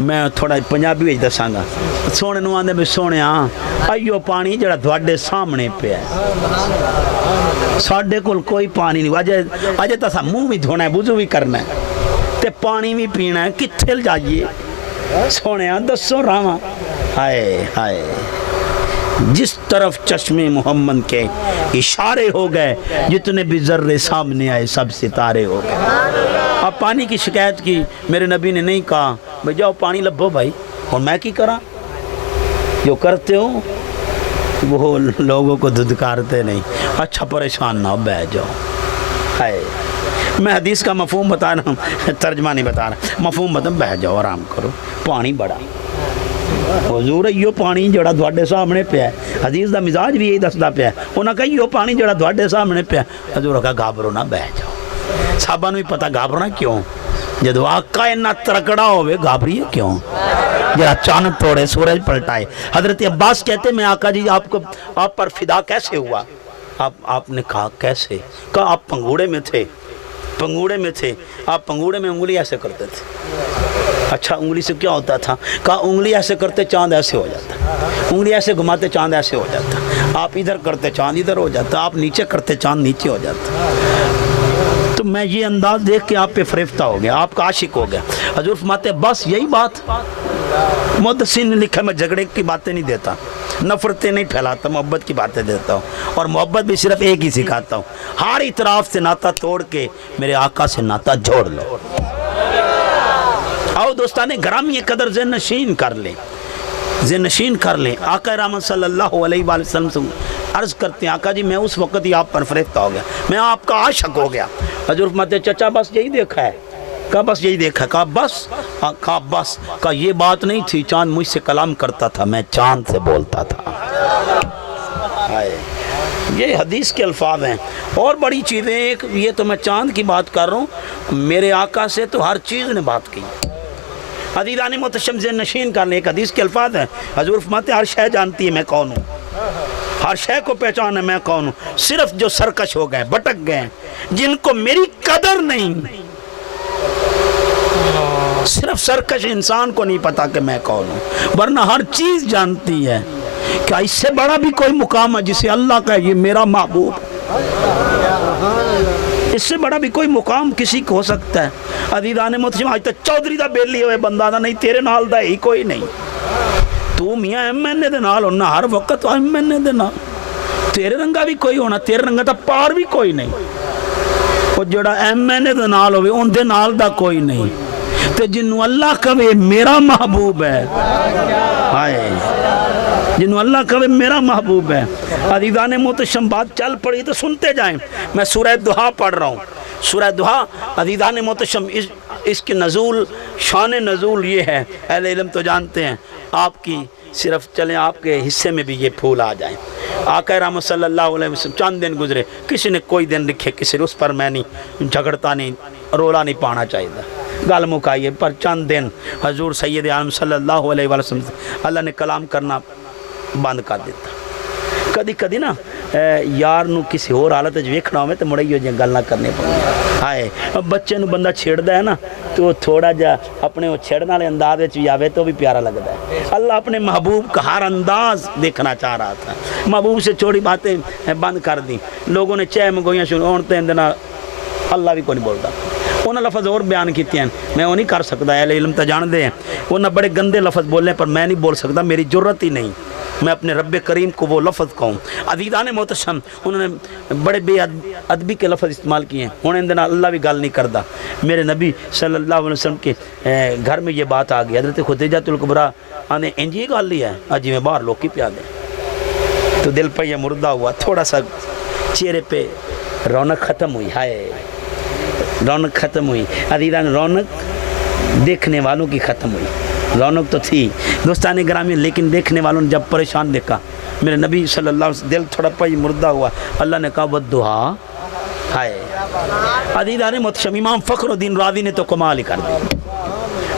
میں تھوڑا پنجابی وچ دساں گا، سونے نو آندے بھی سونے ہاں ایو پانی جڑا تواڈے سامنے پیا ہے، ساڈے کول کوئی پانی نہیں، اجے تسا منہ بھی دھونا ہے، وضو بھی کرنا ہے تے پانی بھی پینا ہے، کتھے جائیے سونے ہاں دسو راواں۔ ہائے ہائے، جس طرف چشمے محمد کے اشارے ہو گئے، جتنے بھی ذرے سامنے آئے سب ستارے ہو گئے۔ اب پانی کی شکایت کی، میرے نبی نے نہیں کہا بھائی جاؤ پانی لبو بھائی، اور میں کی کرا؟ جو کرتے ہو وہ لوگوں کو دھدکارتے نہیں۔ اچھا پریشان نہ ہو، بیٹھ جاؤ۔ ہائے، میں حدیث کا مفہوم بتا رہا ہوں، ترجمہ نہیں بتا رہا، مفہوم بتا، بیٹھ جاؤ آرام کرو، پانی بڑا حضور یہ پانی جڑا تواڈے سامنے پیا ہے، حدیث دا مزاج بھی یہی دسدا پیا ہے۔ انہاں کہا یہ پانی جڑا تواڈے سامنے پیا، حضور کہا گھبرو نہ، بیٹھ جاؤ۔ صحابہ نوں پتہ گھبرنا کیوں، جدو آقا اتنا ترکڑا ہوئے گھبریے کیوں؟ جڑا چاند توڑے، سورج پلٹائے۔ حضرت عباس کہتے میں آقا جی آپ پر فدا کیسے ہوا؟ آپ نے کہا کیسے؟ کہا آپ پنگوڑے میں تھے، پنگوڑے میں تھے، آپ پنگوڑے میں انگلی ایسے کرتے تھے۔ اچھا انگلی سے کیا ہوتا تھا؟ کہا انگلی ایسے کرتے چاند ایسے ہو جاتا، انگلی ایسے گھماتے چاند ایسے ہو جاتا، آپ ادھر کرتے چاند ادھر ہو جاتا، آپ نیچے کرتے چاند نیچے ہو جاتا۔ تو میں یہ انداز دیکھ کے آپ پہ فریفتہ ہو گیا، آپ کا عاشق ہو گیا۔ حضور فرماتے بس یہی بات؟ محدثین نے لکھا میں جھگڑے کی باتیں نہیں دیتا، نفرتیں نہیں پھیلاتا، محبت کی باتیں دیتا ہوں، اور محبت بھی صرف ایک ہی سکھاتا ہوں، ہر اطراف سے ناتا توڑ کے میرے آقا سے ناتا جوڑ لو۔ آؤ دوستان گرامی قدر ذہن نشین کر لیں، ذہن نشین کر لیں۔ آقا رحمت صلی اللہ علیہ وآلہ وسلم سے عرض کرتے ہیں آقا جی میں اس وقت ہی آپ پر فریفتہ ہو گیا، میں آپ کا عاشق ہو گیا۔ حضور فرماتے چچا بس یہی دیکھا ہے؟ کہا بس یہی دیکھا ہے۔ کہا بس؟ کہا بس۔ کہا یہ بات نہیں تھی، چاند مجھ سے کلام کرتا تھا، میں چاند سے بولتا تھا۔ یہ حدیث کے الفاظ ہیں. اور بڑی چیزیں، ایک یہ تو میں چاند کی بات کر رہا ہوں، میرے آقا سے تو ہر چیز نے بات کی. عزیزان محتشم ذہن نشین کر لیں، ایک حدیث کے الفاظ ہیں، حضور فرماتے ہیں ہر شے جانتی ہے میں کون ہوں، ہر شے کو پہچانا میں کون ہوں، صرف جو سرکش ہو گئے، بھٹک گئے، جن کو میری قدر نہیں. صرف سرکش انسان کو نہیں پتا کہ میں کون ہوں، ورنہ ہر چیز جانتی ہے. کیا اس سے بڑا بھی کوئی مقام ہے جسے اللہ کا یہ میرا محبوب؟ اس سے بڑا بھی کوئی مقام کسی کو ہو سکتا ہے؟ عزیزان محتشم آج تک چودھری دا بیلی ہوئے بندہ دا نہیں، تیرے نال دا ہی کوئی نہیں. تو میاں ایم این اے دے نال ہونا ہر وقت ایم این اے دے نال، تیرے رنگا بھی کوئی ہونا، تیرے رنگا تا پار بھی کوئی نہیں. وہ جڑا ایم این اے دے نال ہوئے ان دے نال دا کوئی نہیں. تے جنہوں اللہ کہے میرا محبوب ہے، آئے جنہوں اللہ کہے میرا محبوب ہے. عزیزان محتشم بات چل پڑی تو سنتے جائیں. میں سورہ دہا پڑھ رہا ہوں. سورہ دہا عزیزان محتشم اس کی نزول، شان نزول یہ ہے، اہل علم تو جانتے ہیں. آپ کی صرف چلیں آپ کے حصے میں بھی یہ پھول آ جائیں. آقا رحمت صلی اللہ علیہ وسلم چاند دن گزرے، کسی نے کوئی دن لکھے، کسی نے اس پر میں نہیں جھگڑتا، نہیں رولا نہیں پانا چاہیے، گل مکائیے. پر چند دن حضور سید عالم صلی اللہ علیہ وسلم اللہ نے کلام کرنا بند کر دیتا. کدی کدی نا یار نو کسی اور حالت ویکھنا ہوئے تو مڑے یہ گل نہ کرنے پڑی. ہائے بچے نو بندہ چھیڑتا ہے نا تو تھوڑا جا اپنے وہ چھیڑنے والے انداز بھی آوے تو بھی پیارا لگتا ہے. اللہ اپنے محبوب کا ہر انداز دیکھنا چاہ رہا تھا. محبوب سے چھوڑی باتیں بند کر دی. لوگوں نے چہ منگوئیاں شروع ہوتے ہیں دینا، اللہ بھی کوئی نہیں بولتا. انہیں لفظ اور بیان کیتے ہیں، میں وہ نہیں کر سکتا، اہل علم تو جان دے ہیں. انہیں بڑے گندے لفظ بولے پر میں نہیں بول سکتا، میری جرت ہی نہیں میں اپنے رب کریم کو وہ لفظ کہوں. عزیزان محتشم انہوں نے بڑے بے ادبی کے لفظ استعمال کیے ہیں. انہیں اندنا اللہ بھی گل نہیں کرتا. میرے نبی صلی اللہ علیہ وسلم کے گھر میں یہ بات آ گئی. حضرت خدیجہ الکبریٰ آنے انجی یہ گل ہی ہے آج میں باہر لوگ کی پیا دیں تو دل پہ یہ مردہ ہوا. تھوڑا سا چہرے پہ رونق ختم ہوئی. ہائے رونق ختم ہوئی. عزیزان رونق دیکھنے والوں کی ختم ہوئی. رونق تو تھی دوستان گرامی، لیکن دیکھنے والوں نے جب پریشان دیکھا میرے نبی صلی اللہ علیہ وسلم دل تھوڑا پہ مردہ ہوا. اللہ نے کہا والضحیٰ. ہائے عزیزان محتشم امام فخر الدین رازی نے تو کمال ہی کر دی.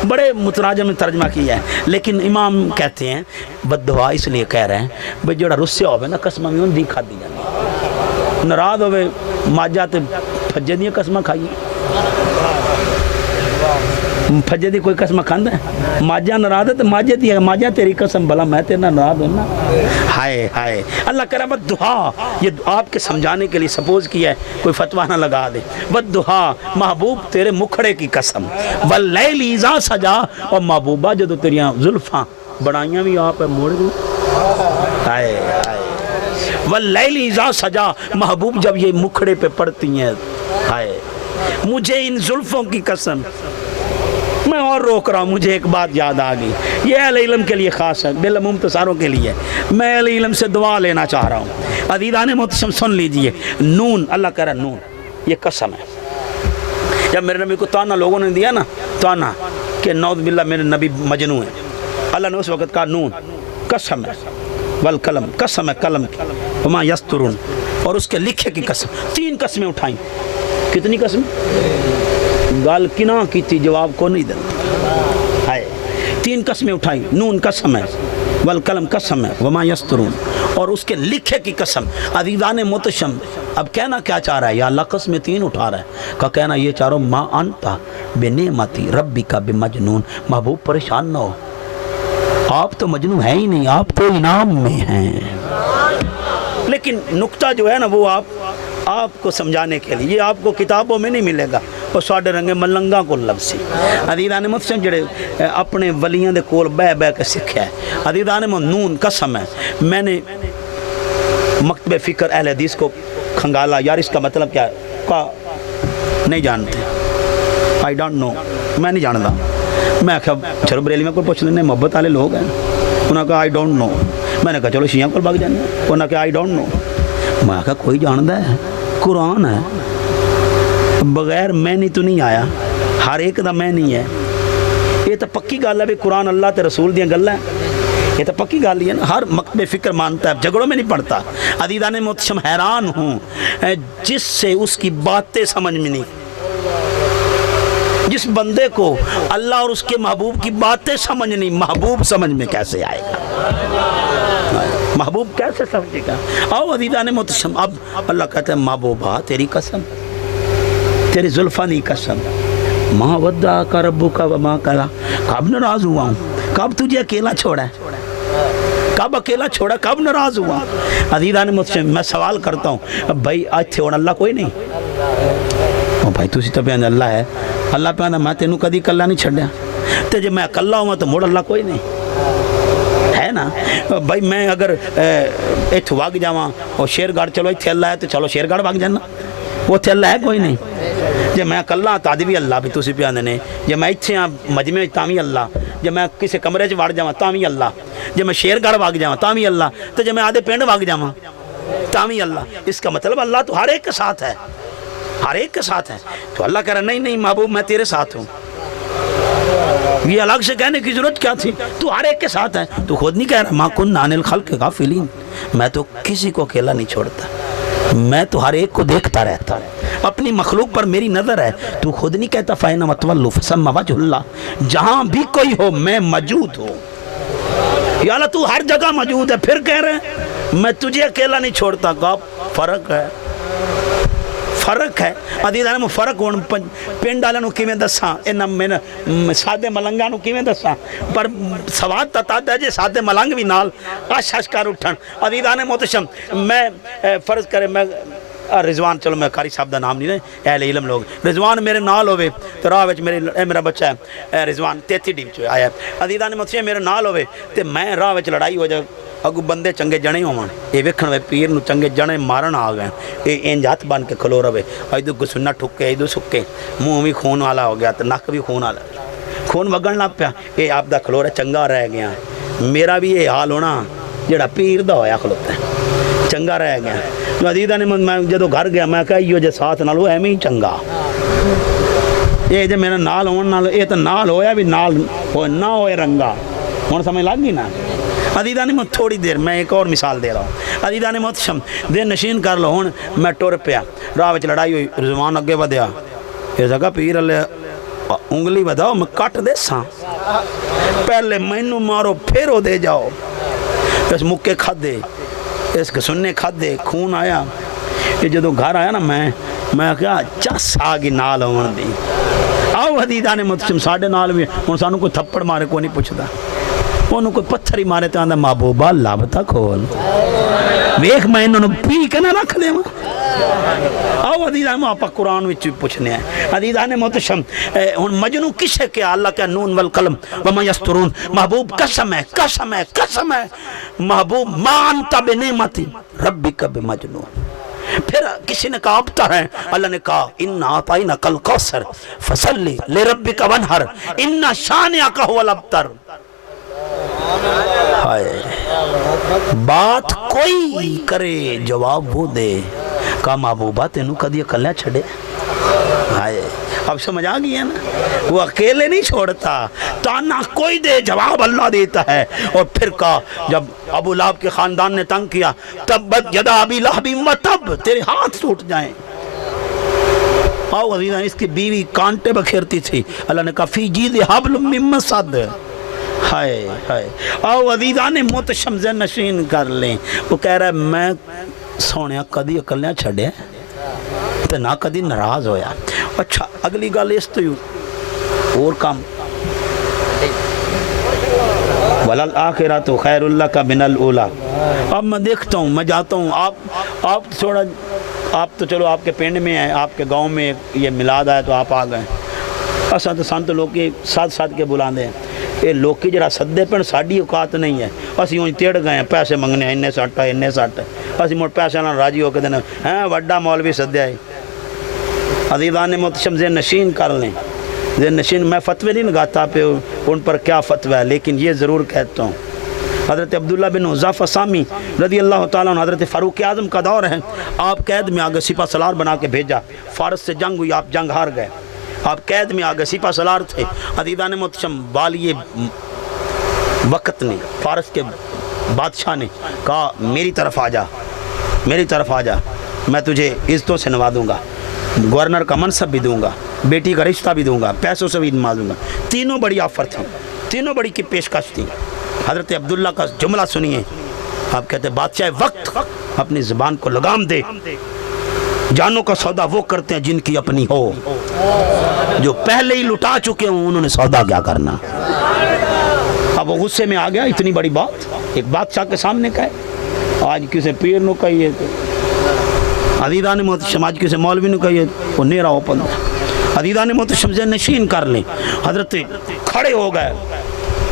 بڑے متراجم نے ترجمہ کیا ہے، لیکن امام کہتے ہیں والضحیٰ اس لیے کہہ رہے ہیں بھئی جوڑا رسیا ہوئے نا قسمہ میں ان دی کھا دی جاندی، ناراض ہوئے ماجہ تے پھجے دیا قسمہ کھائیے. پھجے دی کوئی قسمہ کھاندہ ہے؟ ماجہ ناراض ہے تو ماجہ دی ہے، ماجہ تیری قسم بھلا میں تیرنا ناراض ہوں نا. ہائے ہائے اللہ کرے والضحیٰ یہ آپ کے سمجھانے کے لیے سپوز کیا ہے، کوئی فتوہ نہ لگا دے. والضحیٰ محبوب تیرے مکھڑے کی قسم، واللیل اذا سجا اور محبوبہ جدو تیریاں زلفاں بڑائیاں بھی آپ ہے موڑ دی. ہائے ہائے واللیل اذا سجا محبوب جب یہ مکھڑے پہ پڑتی ہیں. ہائے مجھے ان زلفوں کی قسم. میں اور روک رہا ہوں، مجھے ایک بات یاد آ گئی، یہ اہل علم کے لیے خاص ہے، بالعموم تو ساروں کے لیے. میں اہل علم سے دعا لینا چاہ رہا ہوں. عزیزان محتشم سن لیجئے. نون اللہ کہہ رہا نون یہ قسم ہے. جب میرے نبی کو تانا لوگوں نے دیا نا، تانا کہ نعوذ باللہ میرے نبی مجنون ہے، اللہ نے اس وقت کہا نون قسم ہے، والقلم قسم ہے قلم کی، وما یسترون اور اس کے لکھے کی قسم. 3 قسمیں اٹھائیں. کتنی قسم؟ گال کنا کی تھی جواب کو نہیں دیتا. ہائے 3 قسمیں اٹھائیں. نون قسم ہے، والقلم قسم ہے، وما یسترون اور اس کے لکھے کی قسم. عزیزان محتشم اب کہنا کیا چاہ رہا ہے؟ یا اللہ قسمیں 3 اٹھا رہا ہے. کہ کہنا یہ چاہ رہا ہوں ما انتا بنعمتی ربک بمجنون. محبوب پریشان نہ ہو، آپ تو مجنون ہے ہی نہیں، آپ تو انعام میں ہیں. لیکن نکتہ جو ہے نا وہ آپ کو سمجھانے کے لیے، یہ آپ کو کتابوں میں نہیں ملے گا، اور ساڑھے رنگے ملنگا کو لفظی. عزیزان محتشم جڑے اپنے ولیاں دے کول بہ کے سکھیا ہے. عزیزان نون قسم ہے. میں نے مکتب فکر اہل حدیث کو کھنگالا، یار اس کا مطلب کیا ہے؟ کہا نہیں جانتے، آئی ڈونٹ نو، میں نہیں جانتا. میں کہا چلو بریلی میں کوئی پوچھ لینے، محبت والے لوگ ہیں. انہوں نے کہا آئی ڈونٹ نو. میں نے کہا چلو شیعہ کو بھاگ جانے. انہوں نے کہا آئی ڈونٹ نو. میں کہا کوئی جانتا ہے، قرآن ہے، بغیر میں نہیں تو نہیں آیا، ہر ایک دا میں نہیں ہے. یہ تو پکی گل ہے بھی قرآن اللہ تے رسول دیاں گلاں ہیں. یہ تو پکی گال ہی ہے نا، ہر مکتب فکر مانتا ہے، جھگڑوں میں نہیں پڑتا۔ عزیزان محتشم حیران ہوں جس سے اس کی باتیں سمجھ میں نہیں، جس بندے کو اللہ اور اس کے محبوب کی باتیں سمجھ نہیں، محبوب سمجھ میں کیسے آئے گا؟ محبوب کیسے سمجھے گا؟ آؤ عزیزان محتشم، اب اللہ کہتا ہے محبوبہ تیری قسم، تیری زلفانی قسم، ماں ودعا کا ربو کا وما کلا، کب ناراض ہوا ہوں، کب تجھے اکیلا چھوڑا ہے، کب اکیلا چھوڑا، کب ناراض ہوا؟ عزیزان محتشم میں سوال کرتا ہوں، بھائی آج تھے اور اللہ کوئی نہیں؟ بھائی تسی تو بیان اللہ ہے، اللہ پہ آنا میں تینوں کدی کلا نہیں چھڑیا، تے جب میں اکلا ہوں تو موڑ اللہ کوئی نہیں ہے نا۔ بھائی میں اگر ایتھو واگ جاواں اور شیر گاڑ چلو ایتھے اللہ ہے تو چلو شیر گاڑ واگ جانا، وہ تھے اللہ ہے کوئی نہیں۔ جب میں اکلا تا بھی اللہ بھی تسی پہ آنے، جب میں ایتھے ہاں مجمع تامی اللہ، جب میں کسی کمرے چ وڑ جاواں تامی اللہ، جب میں شیر گاڑ واگ جاواں تامی اللہ، تو جب میں آدھے پنڈ واگ جاواں تامی اللہ۔ اس کا مطلب اللہ تو ہر ایک کے ساتھ ہے، ہر ایک کے ساتھ ہے۔ تو اللہ کہہ رہا نہیں نہیں محبوب میں تیرے ساتھ ہوں، یہ الگ سے کہنے کی ضرورت کیا تھی، تو ہر ایک کے ساتھ ہے۔ تو خود نہیں کہہ رہا ما کن عن الخلق غافلین، میں تو کسی کو اکیلا نہیں چھوڑتا، میں تو ہر ایک کو دیکھتا رہتا ہوں، اپنی مخلوق پر میری نظر ہے۔ تو خود نہیں کہتا فَإِنَّمَا تُوَلُّوا فَثَمَّ وَجْهُ اللَّهِ، جہاں بھی کوئی ہو میں موجود ہوں۔ یا اللہ تو ہر جگہ موجود ہے، پھر کہہ رہے ہیں میں تجھے اکیلا نہیں چھوڑتا۔ فرق ہے، فرق ہے عزیزان میں، فرق ہون پنڈ والوں کی میں دساں، سادے ملنگاں نو کیویں دساں، پر سواد تا ہے جے سادے ملنگ بھی نال اش اش کر اٹھن۔ عزیزان محتشم میں فرض کرے میں رضوان، چلو میں قاری صاحب دا نام نہیں ہے، اہل علم لوگ، رضوان میرے نال ہوئے تو راہ وچ میرا بچہ ہے رضوان 33 ڈیم چ آیا ہے، عزیزان محتشم میرے نال ہوئے تے میں راہ وچ لڑائی ہو جائے، اگو بندے چنگے جنے ہون، یہ ویکھن وے پیر نو چنگے جنے مارن آ گئے، یہ انج ہاتھ بن کے کھلو رہے، ادھر گسنا ٹھکے ادھر سکے، منہ بھی خون والا ہو گیا تو نک بھی خون والا، خون وگن لگ پیا، یہ آپ دا کھلو رہا چنگا رہ گیا۔ میرا بھی یہ حال ہونا جڑا پیر دا ہویا کھلوتا ہے، چنگا رہ گیا۔ تو عزیزاں نے میں جدو گھر گیا میں کہا یہ جے ساتھ نال ہو ایویں ہی چنگا، یہ جے میرا نال ہون نال، یہ تو نال ہویا بھی نال ہو نہ ہوئے رنگا، ہن سمجھ لگ گئی نا۔ عزیزان محتشم تھوڑی دیر میں ایک اور مثال دے رہا ہوں، عزیزان محتشم دیر نشین کر لو، ہن میں ٹر پیا، راہ وچ لڑائی ہوئی، رضوان اگے ودیا، یہ جگہ پیر اللہ انگلی وداؤ میں کٹ دے ساں، پہلے مینوں مارو پھر وہ دے جاؤ، اس مکے کھا دے، اس کے سننے کھا دے، خون آیا۔ یہ جدو گھر آیا نا میں کہا چس آگی نال ہون دی، آؤ عزیزان محتشم ساڑھے نال بھی ہن سانوں کوئی تھپڑ مارے کوئی نہیں پوچھدا، انہوں کوئی پتھر ہی مارے تو آندہ محبوبہ لابتا کھول ویکھ میں انہوں نے پی کے نہ رکھ دے۔ آؤ عزیزان میں آپ قرآن وچ پوچھنے ہیں، عزیزان محتشم مجنوں کسے کیا؟ اللہ کا نون والقلم وما یسطرون، محبوب قسم ہے قسم ہے قسم ہے، محبوب ما انت بنعمتی ربک بمجنون۔ پھر کسی نے کہا ابتر ہے، اللہ نے کہا انا اعطیناک الکوثر فصلی لربک وانحر ان شانئک هو الابتر۔ بات کوئی کرے جواب وہ دے، کہا محبوبہ تینوں کدی اکلیا چھڑے؟ اب سمجھ آ گئی ہے نا، وہ اکیلے نہیں چھوڑتا، تانا کوئی دے جواب اللہ دیتا ہے۔ اور پھر کہا جب ابو لہب کے خاندان نے تنگ کیا، تبت یدا ابی لہب وتب، تیرے ہاتھ ٹوٹ جائیں۔ آؤ عزیزان اس کی بیوی کانٹے بکھیرتی تھی، اللہ نے کہا فی جید حبل من مسد، ہائے ہائے۔ آؤ عزیزان محتشم ذہن نشین کر لیں، وہ کہہ رہا ہے میں سونیا کدی اکلیاں چھڑے تے نہ کدی ناراض ہویا۔ اچھا اگلی گل اس تو اور کام وَلَلْآخِرَةُ خَيْرٌ لَكَ مِنَ الْأُولَىٰ۔ اب میں دیکھتا ہوں، میں جاتا ہوں، آپ تھوڑا، آپ تو چلو آپ کے پنڈ میں ہیں، آپ کے گاؤں میں یہ میلاد آیا تو آپ آ گئے، اساں تو سنت لوگ ساتھ کے بلاندے ہیں، یہ لوگ کی جڑا سدے پہ ساڑی اوقات نہیں ہے، اسی ہوں تیڑ گئے ہیں پیسے منگنے، انہیں سٹ ہے انہیں سٹ ہے، اسی مڑ پیسے نہ راضی ہو کے دینا ہیں وڈا مولوی سدے آئی۔ عزیزان محتشم ذہن نشین کر لیں، ذہن نشین، میں فتوے نہیں لگاتا پہ ان پر کیا فتوہ ہے، لیکن یہ ضرور کہتا ہوں حضرت عبداللہ بن حذیفہ سامی رضی اللہ تعالیٰ عنہ، حضرت فاروق اعظم کا دور ہے، آپ قید میں آگے سپہ سالار بنا کے بھیجا، فارس سے جنگ ہوئی، آپ جنگ ہار گئے، آپ قید میں آگے سپہ سالار تھے۔ عزیزان محتشم والی وقت نے، فارس کے بادشاہ نے کہا میری طرف آ جا، میری طرف آ جا، میں تجھے عزتوں سے نوازوں گا، گورنر کا منصب بھی دوں گا، بیٹی کا رشتہ بھی دوں گا، پیسوں سے بھی نوازوں گا۔ تینوں بڑی آفر تھیں، تینوں بڑی کی پیشکش تھی۔ حضرت عبداللہ کا جملہ سنیے، آپ کہتے ہیں بادشاہ وقت اپنی زبان کو لگام دے، جانوں کا سودا وہ کرتے ہیں جن کی اپنی ہو، جو پہلے ہی لٹا چکے ہوں انہوں نے سودا کیا کرنا۔ اب وہ غصے میں آ گیا، اتنی بڑی بات ایک بادشاہ کے سامنے کہے، آج کسی پیر نو کہیے تو عزیزان محتشم، آج کسی مولوی نو کہیے وہ نیرا اوپن، عزیزان محتشم ذہن نشین کر لیں۔ حضرت کھڑے ہو گئے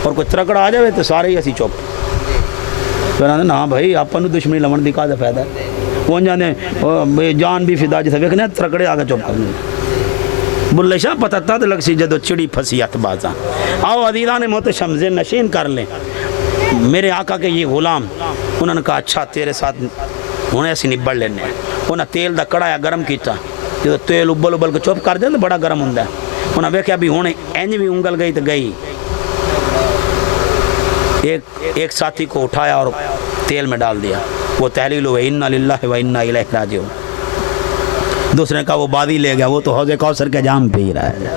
اور کوئی ترکڑا آ جائے تو سارے ہی اسی چپ، ہاں بھائی اپن دشمنی لمن دی کا فائدہ ہے، وہ جانے جان بھی فدا جیسے ویکھنے ترکڑے آگے چپ کرنے۔ بلے شاہ پتہ تد لگ سی جدو چڑی پھسی ات بازاں۔ آؤ عزیزان محتشم ذہن نشین کر لیں، میرے آقا کے یہ غلام، انہوں نے کہا اچھا تیرے ساتھ ہونے ایسی نبڑ لینے، انہوں نے تیل دا کڑایا گرم کیتا، جدو تیل ابل ابل کے چپ کر دیں تو بڑا گرم ہوں ہے، انہوں نے ویکھیا بھی ہونے اینج بھی انگل گئی تو گئی، ایک ساتھی کو اٹھایا اور تیل میں ڈال دیا، وہ تحلیل ہوئے انا للہ و انا الیہ راجعون۔ دوسرے نے کہا وہ بادی لے گیا، وہ تو حوض کوثر کے جام پی رہا ہے۔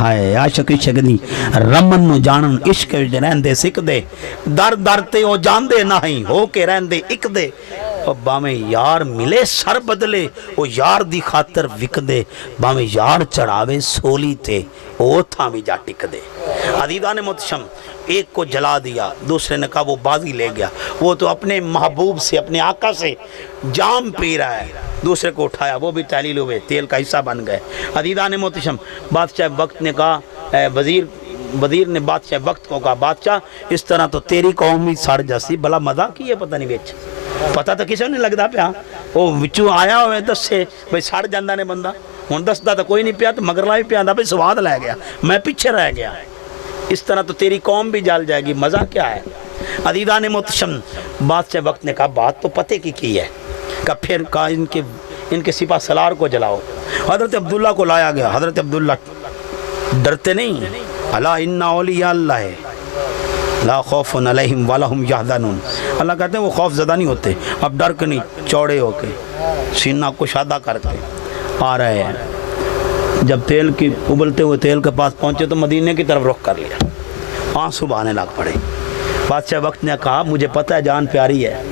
ہائے عاشق عشق دی رمن نو جانن عشق وچ رہندے سکھ دے، در در تے او جاندے نہیں ہو کے رہندے اک دے، او باویں یار ملے سر بدلے او یار دی خاطر وک دے، باویں یار چڑھاوے سولی تے او تھاں بھی جا ٹک دے۔ عزیزان محتشم ایک کو جلا دیا، دوسرے نے کہا وہ بازی لے گیا، وہ تو اپنے محبوب سے اپنے آقا سے جام پی رہا ہے، دوسرے کو اٹھایا، وہ بھی تحلیل ہوئے، تیل کا حصہ بن گئے۔ عزیزان محتشم بادشاہ وقت نے کہا، وزیر نے بادشاہ وقت کو کہا بادشاہ اس طرح تو تیری قوم ہی سڑ جاسی، بلا مزہ کی ہے پتہ نہیں بیچ، پتہ تو کسی نہیں لگتا پیا، وہ وچوں آیا ہوئے دس سے بھئی سڑ جاندہ نے بندہ، ہون دستا تو کوئی نہیں پیا تو مگر لائی پیا بھئی سواد لے گیا، میں پیچھے رہ گیا، اس طرح تو تیری قوم بھی جل جائے گی، مزہ کیا ہے۔ عزیزان محتشم بادشاہ وقت نے کہا بات تو پتے کی ہے، کہ پھر کہا ان کے سپاہ سالار کو جلاؤ۔ حضرت عبداللہ کو لایا گیا، حضرت عبداللہ ڈرتے نہیں، الا ان اولیاء اللہ لا خوف علیہم ولا هم یحزنون، اللہ کہتے ہیں وہ خوف زدہ نہیں ہوتے، اب ڈر کے نہیں، چوڑے ہو کے سینہ کشادہ کر کے آ رہے ہیں۔ جب تیل کی ابلتے ہوئے تیل کے پاس پہنچے تو مدینے کی طرف رخ کر لیا، آنسو بہانے لگ پڑے۔ بادشاہ وقت نے کہا مجھے پتہ ہے جان پیاری ہے،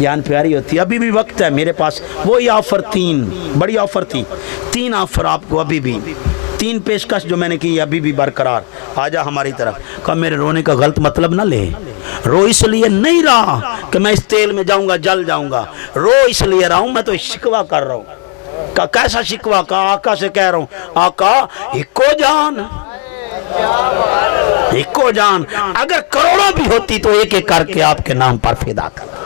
جان پیاری ہوتی ہے، ابھی بھی وقت ہے میرے پاس، وہی آفر تین بڑی آفر تھی، تین آفر آپ کو ابھی بھی، تین پیشکش جو میں نے کی ابھی بھی برقرار، آجا ہماری طرف۔ کہا میرے رونے کا غلط مطلب نہ لے، رو اس لیے نہیں رہا کہ میں اس تیل میں جاؤں گا جل جاؤں گا، رو اس لیے رہا ہوں میں تو شکوہ کر رہا ہوں۔ کہا کیسا شکوہ؟ کہا آقا سے کہہ رہا ہوں آقا ہکو جان، ہکو جان، اگر کروڑوں بھی ہوتی تو ایک ایک کر کے آپ کے نام پر فدا کر۔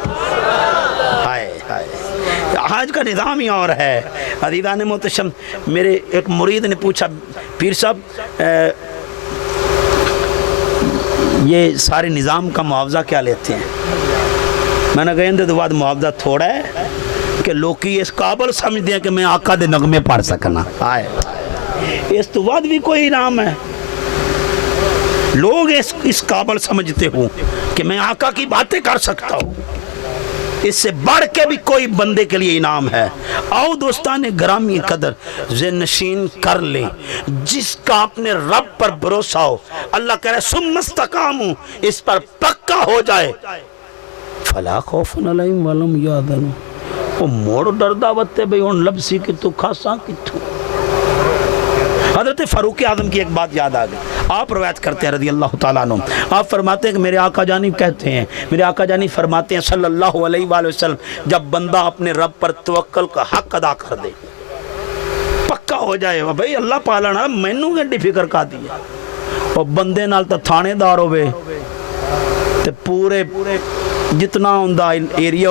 آج کا نظام ہی اور ہے۔ عزیزان محتشم میرے ایک مرید نے پوچھا پیر صاحب یہ سارے نظام کا معاوضہ کیا لیتے ہیں؟ میں نے کہا اندے تو بعد معاوضہ تھوڑا ہے کہ لوکی اس قابل سمجھتے ہیں کہ میں آقا دے نغمے پڑھ سکنا، اس تو بعد بھی کوئی انعام ہے، لوگ اس قابل سمجھتے ہوں کہ میں آقا کی باتیں کر سکتا ہوں، اس سے بڑھ کے بھی کوئی بندے کے لیے انعام ہے۔ آؤ دوستان گرامی قدر ذہن نشین کر لیں، جس کا اپنے رب پر بھروسہ ہو، اللہ کہہ رہے ثم استقاموا، اس پر پکا ہو جائے، فلا خوف علیہم ولا هم یحزنون، وہ موڑ ڈردہ وتے بھئی ہن لبسی کی تو کھاساں کتھوں۔ حضرت فاروق اعظم کی ایک بات یاد آ گئی، آپ روایت کرتے ہیں رضی اللہ تعالیٰ عنہ، آپ فرماتے ہیں کہ میرے آقا جانی کہتے ہیں، میرے آقا جانی فرماتے ہیں صلی اللہ علیہ وآلہ وسلم، جب بندہ اپنے رب پر توکل کا حق ادا کر دے، پکا ہو جائے بھئی اللہ پالنا مینوں گھنٹی فکر کا دیا، اور بندے نال تا تھانے دار ہوئے تے پورے جتنا ہوندا ایریا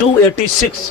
286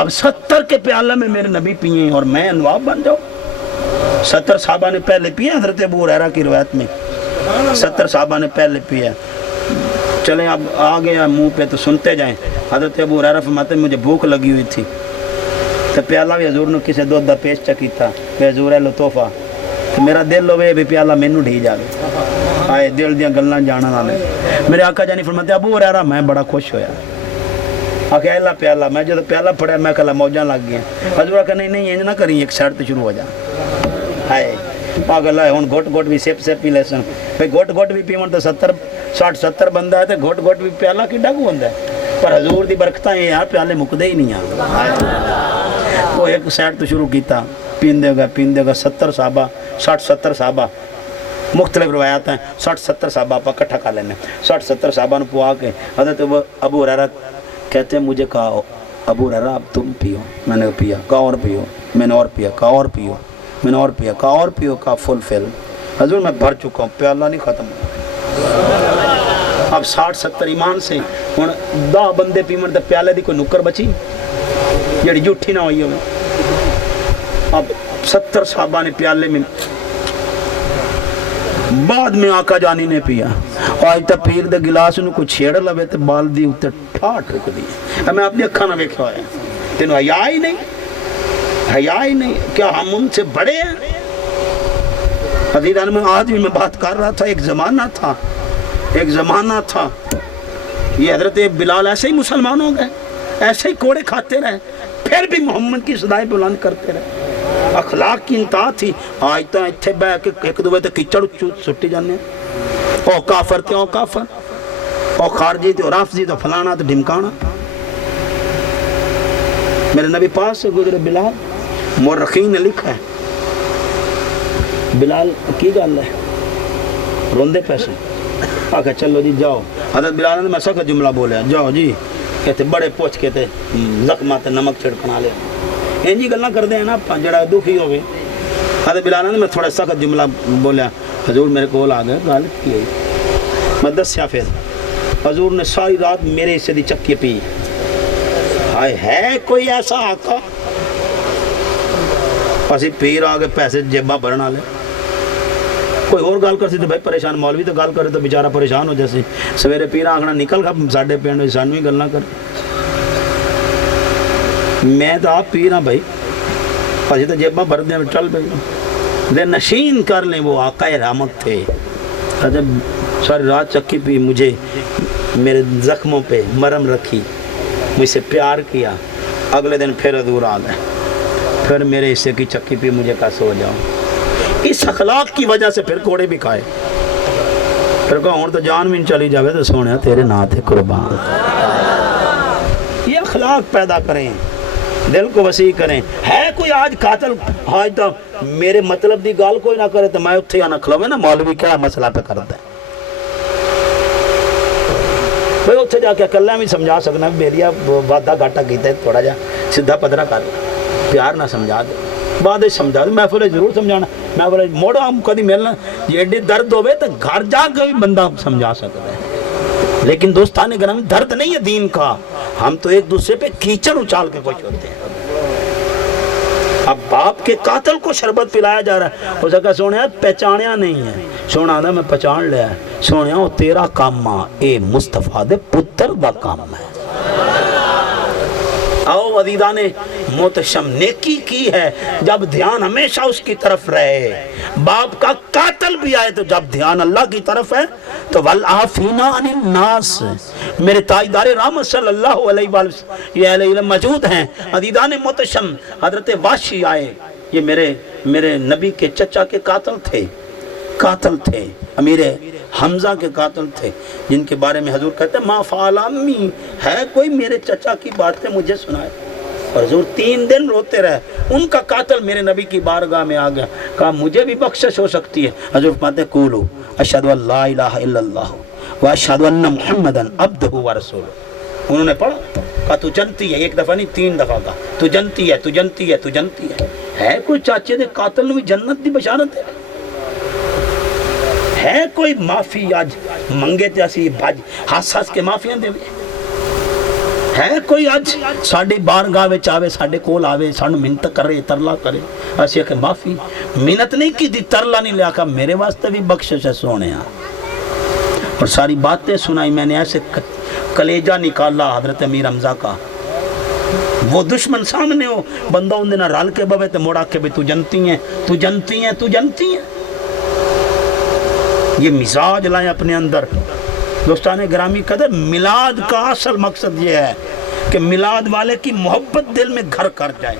اب 70 کے پیالہ میں میرے نبی پیئے اور میں نواب بن جاؤں؟ 70 صحابہ نے پہلے پیے، حضرت ابو ہریرہ کی روایت میں 70 صحابہ نے پہلے پیا۔ چلیں اب آ گیا منہ پہ تو سنتے جائیں۔ حضرت ابو ہریرہ فرماتے ہیں مجھے بھوک لگی ہوئی تھی تو پیالہ بھی حضور نے کسی دودھ دا پیش چکی تھا کہ حضور ہے لو تحفہ، تو میرا دل ہوئے بھی پیالہ مینوں ڈھی جاوے، آئے دل دیاں گلاں جانن والے۔ میرے آقا جانی فرماتے ابو ہریرہ میں بڑا خوش ہویا، آکھے اللہ پیالہ، میں جب پیالہ پڑھیا میں کہلا موجاں لگ گیا۔ حضور کہا نہیں انج نہ کریں، ایک سائڈ تے شروع ہو جا۔ ہائے پاگل ہے، ہن گھٹ گھٹ بھی سپ سپ پی لے سن، بھئی گھٹ گھٹ بھی پیون تو 60-70 بندہ ہے تے گھٹ گھٹ بھی پیالہ کیڈا کو ہوندا ہے، پر حضور دی برکتاں یہ یار پیالے مکدے ہی نہیں آ۔ وہ ایک سائڈ تو شروع کیتا، پیندے گا 70 صحابہ 60-70 صحابہ، مختلف روایات ہیں 60-70 صحابہ آپ اکٹھا کر لینے، 60-70 صحابہ نے پوا کے حضرت ابو ہریرہ کہتے ہیں مجھے کہا ابو ہریرہ اب تم پیو، میں نے پیا، کہا اور پیو، میں نے اور پیا، کہا اور پیو، میں نے اور پیا، کہا اور پیو، کہا فل فل، حضور میں بھر چکا ہوں، پیالہ نہیں ختم۔ اب 60-70 ایمان سے ہن 10 بندے پیمن تے پیالے دی کوئی نکر بچی جڑی جھوٹھی نہ ہوئی ہوئے۔ اب 70 صحابہ نے پیالے میں، بعد میں آقا جانی نے پیا، آج تک پیر دے گلاس نو کوئی چھیڑ لوے تے بال دی اتے ٹھا ٹھک دی۔ میں اپنی اکھاں نہ ویکھیا ہویا، تینوں حیا ہی نہیں، حیا ہی نہیں، کیا ہم ان سے بڑے ہیں؟ حدیث میں آج بھی میں بات کر رہا تھا، ایک زمانہ تھا یہ حضرت بلال ایسے ہی مسلمان ہو گئے، ایسے ہی کوڑے کھاتے رہے، پھر بھی محمد کی صدائیں بلند کرتے رہے، اخلاق کی انتہا تھی۔ آج تو اتھے بہ کے ایک دوے تے کچڑ سٹی جانے، او کافر تے او کافر، او خارجی تے او رافضی تے فلانا تے ڈھمکانا۔ میرے نبی پاس سے گزرے بلال، مورخین نے لکھا ہے بلال کی گل ہے روندے پیسے، آکھا چلو جی جاؤ، حضرت بلال نے میں سخت جملہ بولیا، جاؤ جی، کہتے بڑے پوچھ کے تے زخمہ تے نمک چھڑکنا لے، این جی گلنا کر دیں نا جڑا دکھی ہوگی۔ حضرت بلال نے میں تھوڑا سخت جملہ بولیا، حضور میرے کول آ گئے، گل کی ہوئی میں دسیا، پھر حضور نے ساری رات میرے حصے دی چکی پی۔ ہائے ہے کوئی ایسا آقا؟ اسی پیر آگے پیسے جیباں بھرنا لے، کوئی اور گل کر سی تو بھائی پریشان، مولوی تو گل کرے تو بیچارہ پریشان ہو جیسے، سویرے پیر آخنا نکل گا ساڈے پنڈ میں سانو ہی گل نہ کر۔ میں تو آپ پیر ہاں بھائی، اسی تو جیباں بھر دیں چل پہ دے نشین کر لیں، وہ آقا رحمت تھے۔ جب ساری رات چکی پی، مجھے میرے زخموں پہ مرم رکھی، مجھ سے پیار کیا، اگلے دن پھر حضور آ گئے، پھر میرے حصے کی چکی پی، مجھے کہا سو جاؤ۔ اس اخلاق کی وجہ سے پھر کوڑے بھی کھائے، پھر کہا ہوں تو جان بھی چلی جاوے تو سونے تیرے نام تھے قربان۔ یہ اخلاق پیدا کریں، دل کو وسیع کریں۔ ہے کوئی آج قاتل، آج تو میرے مطلب دی گال کوئی نہ کرے تو میں اتھے یا نہ کھلوے نا مولوی کیا مسئلہ پہ کرتا ہے، بھئی اتھے جا کے اکلہ بھی سمجھا سکنا، میری وعدہ گھاٹا کیتا ہے تھوڑا جا سدھا پدرا کر، پیار نہ سمجھا دے، بعد سمجھا دے، محفل ضرور سمجھانا، محفل موڑا ہم کدی ملنا، یہ ایڈی درد ہوئے تو گھر جا کے بھی بندہ سمجھا سکتا ہے، لیکن دوستان گرامی درد نہیں ہے دین کا، ہم تو ایک دوسرے پہ کیچڑ اچھال کے خوش ہوتے ہیں۔ اب باپ کے قاتل کو شربت پلایا جا رہا ہے، اسے کہا سونے پہچانیا نہیں ہے، سونا آدھا میں پہچان لیا ہے، سونے وہ تیرا کام اے مصطفیٰ دے پتر دا کام ہے۔ آؤ عزیزان محتشم، نیکی کی ہے جب دھیان ہمیشہ اس کی طرف رہے، باپ کا قاتل بھی آئے تو جب دھیان اللہ کی طرف ہے تو والعافین عن الناس، میرے تاجدار رحمت صلی اللہ علیہ وسلم یہ اہل علم موجود ہیں۔ عزیزان محتشم، حضرت واشی آئے، یہ میرے نبی کے چچا کے قاتل تھے، امیر حمزہ کے قاتل تھے، جن کے بارے میں حضور کہتے ہیں ما فعل امی، ہے کوئی میرے چچا کی باتیں مجھے سنائے، اور حضور 3 دن روتے رہے، ان کا قاتل میرے نبی کی بارگاہ میں آ گیا، کہا مجھے بھی بخشش ہو سکتی ہے، حضور فرماتے ہیں قولوا اشہد ان لا الہ الا اللہ واشہد ان محمدا عبدہ ورسولہ، انہوں نے پڑھا، کہا تو جنتی ہے، ایک دفعہ نہیں 3 دفعہ کہا تو جنتی ہے، تو جنتی ہے، تو جنتی ہے کوئی چاچے دے قاتل بھی جنت دی بشارت ہے کوئی معافی آج منگے تے اسی بھج ہاس کے معافیاں دے ہے کوئی اج ساڈی بارگاہ وچ آوے ساڈے کول آوے سانو منت کرے ترلا کرے اسی کہ معافی منت نہیں کی دی ترلا نہیں لیا کہ میرے واسطے بھی بخشش ہے سونیا اور ساری باتیں سنائی میں نے ایسے کلیجہ نکالا حضرت امیر حمزہ کا وہ دشمن سامنے ہو بندہ ان دن رال کے بوے تے موڑا کے بھی تو جنتی ہیں تو جنتی ہیں تو جنتی ہیں یہ مزاج لائیں اپنے اندر دوستان گرامی قدر میلاد کا اصل مقصد یہ ہے کہ میلاد والے کی محبت دل میں گھر کر جائے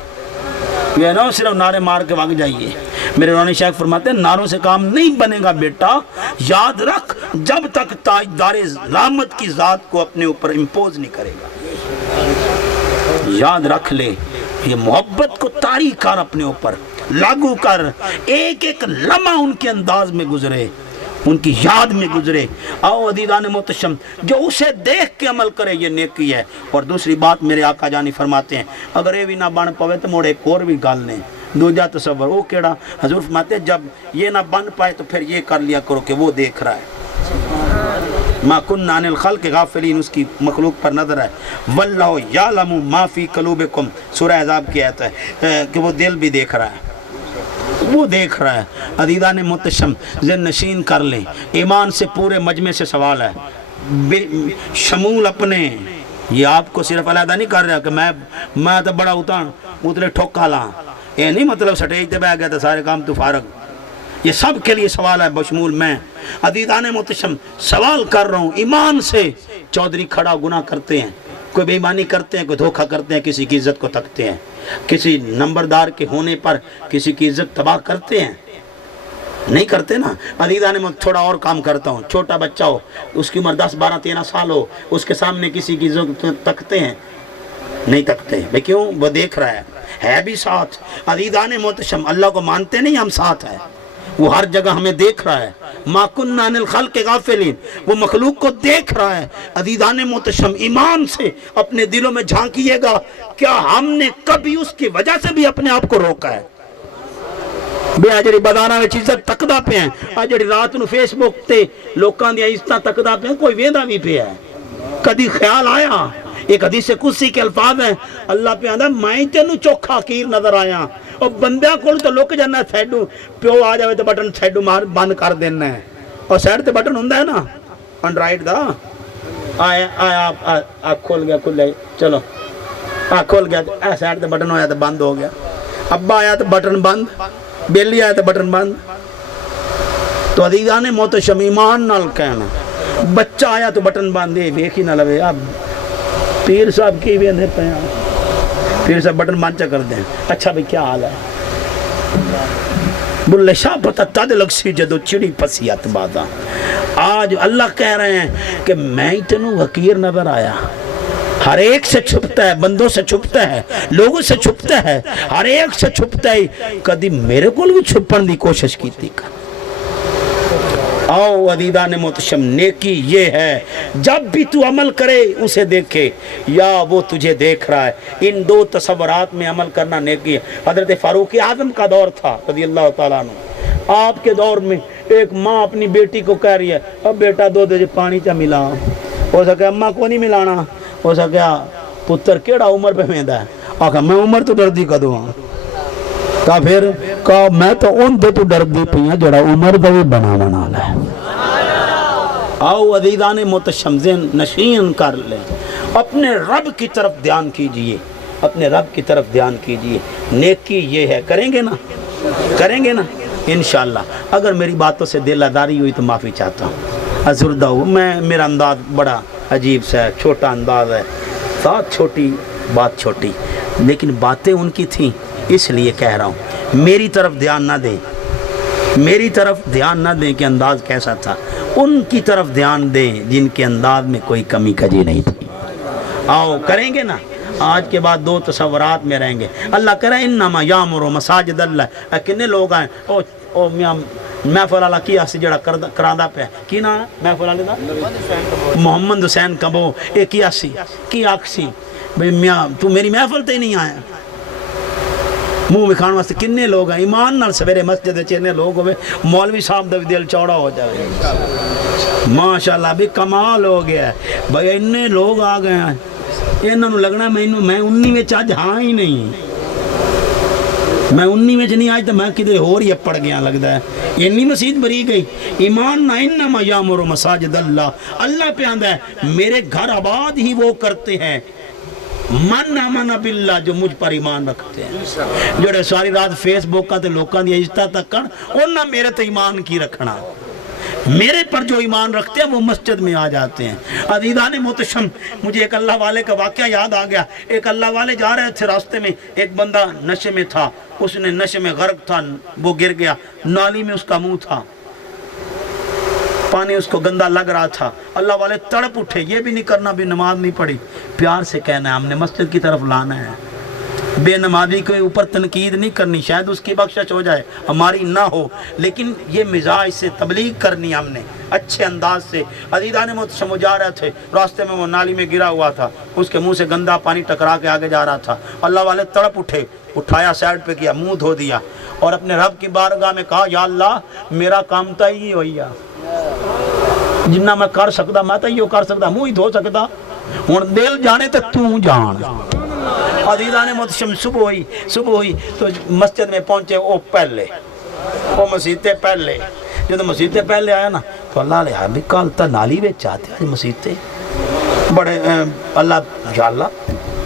یہ نہ صرف نعرے مار کے بھاگ جائیے میرے روحانی شیخ فرماتے ہیں نعروں سے کام نہیں بنے گا بیٹا یاد رکھ جب تک تاجدار لامت کی ذات کو اپنے اوپر امپوز نہیں کرے گا یاد رکھ لے یہ محبت کو طاری کر اپنے اوپر لاگو کر ایک ایک لمحہ ان کے انداز میں گزرے ان کی یاد میں گزرے آؤ عزیزان محتشم جو اسے دیکھ کے عمل کرے یہ نیکی ہے اور دوسری بات میرے آقا جانی فرماتے ہیں اگر یہ بھی نہ بن پوے تو موڑے ایک اور بھی گل نے دوجا تصور وہ کیڑا حضور فرماتے ہیں جب یہ نہ بن پائے تو پھر یہ کر لیا کرو کہ وہ دیکھ رہا ہے ما کننا عن الخلق غافلین اس کی مخلوق پر نظر ہے واللہ یعلم ما فی قلوبکم سورہ احزاب کی آیت ہے کہ وہ دل بھی دیکھ رہا ہے وہ دیکھ رہا ہے عزیزان محتشم ذہن نشین کر لیں ایمان سے پورے مجمع سے سوال ہے شمول اپنے یہ آپ کو صرف علیحدہ نہیں کر رہا کہ میں تو بڑا اترے ٹھوکا لاں یہ نہیں مطلب سٹیج تے بیٹھ گیا تو سارے کام تو فارغ یہ سب کے لیے سوال ہے بشمول میں عزیزان محتشم سوال کر رہا ہوں ایمان سے چودھری کھڑا گناہ کرتے ہیں کوئی بے ایمانی کرتے ہیں کوئی دھوکہ کرتے ہیں کسی کی عزت کو تکتے ہیں کسی نمبردار کے ہونے پر کسی کی عزت تباہ کرتے ہیں نہیں کرتے نا عزیزان میں تھوڑا اور کام کرتا ہوں چھوٹا بچہ ہو اس کی عمر 10 12 13 سال ہو اس کے سامنے کسی کی عزت تکتے ہیں نہیں تکتے بھئی کیوں وہ دیکھ رہا ہے بھی ساتھ عزیزان محتشم اللہ کو مانتے نہیں ہم ساتھ ہیں وہ ہر جگہ ہمیں دیکھ رہا ہے ما کننا عن الخلق غافلین وہ مخلوق کو دیکھ رہا ہے عزیزان محتشم ایمان سے اپنے دلوں میں جھانکیے گا کیا ہم نے کبھی اس کی وجہ سے بھی اپنے آپ کو روکا ہے بے آجڑی بازاراں وچ عزت تکدا پہ ہیں آجڑی رات نو فیس بک تے لوکاں دی عزتاں تکدا پہ ہیں کوئی ویندا بھی پہ ہے کدی خیال آیا ایک حدیث قدسی کے الفاظ ہیں اللہ پہ آندا میں تینوں چوکھا کیر نظر آیا اور بندیاں کول تو لک جانا سیڈو پیو آ جاوے تو بٹن سیڈو مار بند کر دینا ہے اور سیڈ تے بٹن ہوندا ہے نا اینڈرائیڈ دا آیا کھول گیا کھلے چلو کھول گیا اے سیڈ تے بٹن ہویا تو بند ہو گیا ابا آیا تو بٹن بند بیلی آیا تو بٹن بند تو عزیزان محتشم ایمان نال کہنا بچہ آیا تو بٹن بند دے ویکھ ہی نہ لوے اب پیر صاحب کی بھی اندھے پہ ہیں پیر صاحب بٹن بانچا کر دیں اچھا بھی کیا حال ہے بلے شاہ پتہ تد لگ سی جدو چڑی پسیات بادا آج اللہ کہہ رہے ہیں کہ میں تینوں حقیر نظر آیا ہر ایک سے چھپتا ہے بندوں سے چھپتا ہے لوگوں سے چھپتا ہے ہر ایک سے چھپتا ہے کدی میرے کو بھی چھپن دی کوشش کی تھی آؤ عزیزان محتشم نیکی یہ ہے جب بھی تو عمل کرے اسے دیکھے یا وہ تجھے دیکھ رہا ہے ان دو تصورات میں عمل کرنا نیکی ہے حضرت فاروق اعظم کا دور تھا رضی اللہ تعالیٰ عنہ آپ کے دور میں ایک ماں اپنی بیٹی کو کہہ رہی ہے اب بیٹا دو دے پانی چا ملا ہو سکے اماں کو نہیں ملانا ہو سکیا پتر کیڑا عمر پہ ویندا ہے آکھا میں عمر تو ڈردی کدوں ہاں کہا پھر کہا میں تو ان دے تو ڈردی پہ ہیں جڑا عمر دا بھی بنا لے آؤ عزیزان محتشم ذہن نشین کر لیں اپنے رب کی طرف دھیان کیجئے اپنے رب کی طرف دھیان کیجئے نیکی یہ ہے کریں گے نا انشاءاللہ اگر میری باتوں سے دل آزاری ہوئی تو معافی چاہتا ہوں ازردہ ہوں میرا انداز بڑا عجیب سا ہے چھوٹا انداز ہے بات چھوٹی بات چھوٹی لیکن باتیں ان کی تھیں اس لیے کہہ رہا ہوں میری طرف دھیان نہ دیں کہ انداز کیسا تھا ان کی طرف دھیان دیں جن کے انداز میں کوئی کمی کجی نہیں تھی آؤ کریں گے نا آج کے بعد دو تصورات میں رہیں گے اللہ کرے انما یامر مساجد اللہ کتنے لوگ آئیں او میاں محفل والا کی آسی جڑا کراندا پہ کی نا محفل والے دا محمد حسین کبو اے کی آسی کی آکسی بھئی میاں تو میری محفل تے نہیں آیا منہ مکھان واسطے کنے لوگ ہیں ایمان نال سویرے مسجد چنے لوگ ہوئے مولوی صاحب دا بھی دل چوڑا ہو جائے ماشاءاللہ بھی کمال ہو گیا ہے بھئی اننے لوگ آ گئے ہیں انہوں نے لگنا میں 19 میں آج ہاں ہی نہیں، میں 19 میں نہیں آج تو میں کدھر ہو رہی پڑ گیا لگتا ہے، انی مسجد بری گئی۔ ایمان نہ انما یامر مساجد اللہ، اللہ پہ آندہ ہے میرے گھر آباد ہی وہ کرتے ہیں من آمن باللہ، جو مجھ پر ایمان رکھتے ہیں، جو ساری رات فیس بک کا تے لوکاں دی عزتہ تک کر انہاں میرے تے ایمان کی رکھنا، میرے پر جو ایمان رکھتے ہیں وہ مسجد میں آ جاتے ہیں۔ عزیزان محتشم، مجھے ایک اللہ والے کا واقعہ یاد آ گیا۔ ایک اللہ والے جا رہے تھے، راستے میں ایک بندہ نشے میں تھا، اس نے نشے میں غرق تھا، وہ گر گیا، نالی میں اس کا منہ تھا، پانی اس کو گندا لگ رہا تھا۔ اللہ والے تڑپ اٹھے، یہ بھی نہیں کرنا بھی نماز نہیں پڑھی، پیار سے کہنا ہے ہم نے مسجد کی طرف لانا ہے، بے نمازی کے اوپر تنقید نہیں کرنی، شاید اس کی بخشش ہو جائے ہماری نہ ہو، لیکن یہ مزاج سے تبلیغ کرنی ہم نے اچھے انداز سے۔ عزیزان محتشم جا رہے تھے، راستے میں وہ نالی میں گرا ہوا تھا، اس کے منہ سے گندا پانی ٹکرا کے آگے جا رہا تھا۔ اللہ والے تڑپ اٹھے، اٹھایا سائڈ پہ کیا، منہ دھو دیا اور اپنے رب کی بارگاہ میں کہا یا اللہ میرا کام تا ہی ہوئی ہے، جنہ میں کر سکتا میں تو یہ کر سکتا، منہ ہی دھو سکتا، ہوں دل جانے تو تو جان۔ عزیزان محتشم صبح ہوئی تو مسجد میں پہنچے، وہ مسجد پہلے جب مسجد پہلے آیا نا تو اللہ علیہ بھی کل تا نالی بے چاہتے ہیں مسجد بڑے اللہ، یا اللہ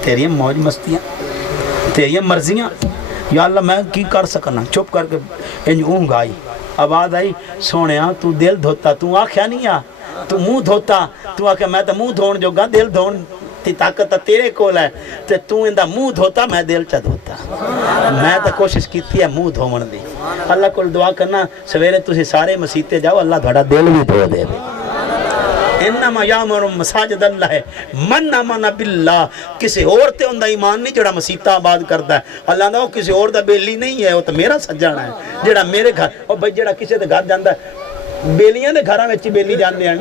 تیری موج مستیاں تیری مرضیاں، یا اللہ میں کی کر سکنا، چپ کر کے انج اونگ آئی، آواز آئی سونیا تو دل دھوتا، تو آکھیا نہیں آ تو منہ دھوتا، تو آکھیا میں تو منہ دھون جو گا، دل دھون تی طاقت تیرے کول ہے، تو اندہ منہ دھوتا میں دل چا دھوتا، میں تو کوشش کیتی ہے منہ دھومن دی۔ اللہ کو دعا کرنا سویرے تسی سارے مسیتے جاؤ، اللہ تھوڑا دل بھی دھو دے۔ انما یامر مساجد اللہ ہے من آمن باللہ، کسی اور تے اندہ ایمان نہیں جڑا مسیطہ آباد کرتا ہے، اللہ نے وہ کسی اور دا بیلی نہیں ہے، وہ تو میرا سجانا ہے جڑا میرے گھر، اور بھائی جڑا کسی دے گھر جاندہ ہے بیلیاں دے گھراں وچ بیلی جاندے ہیں،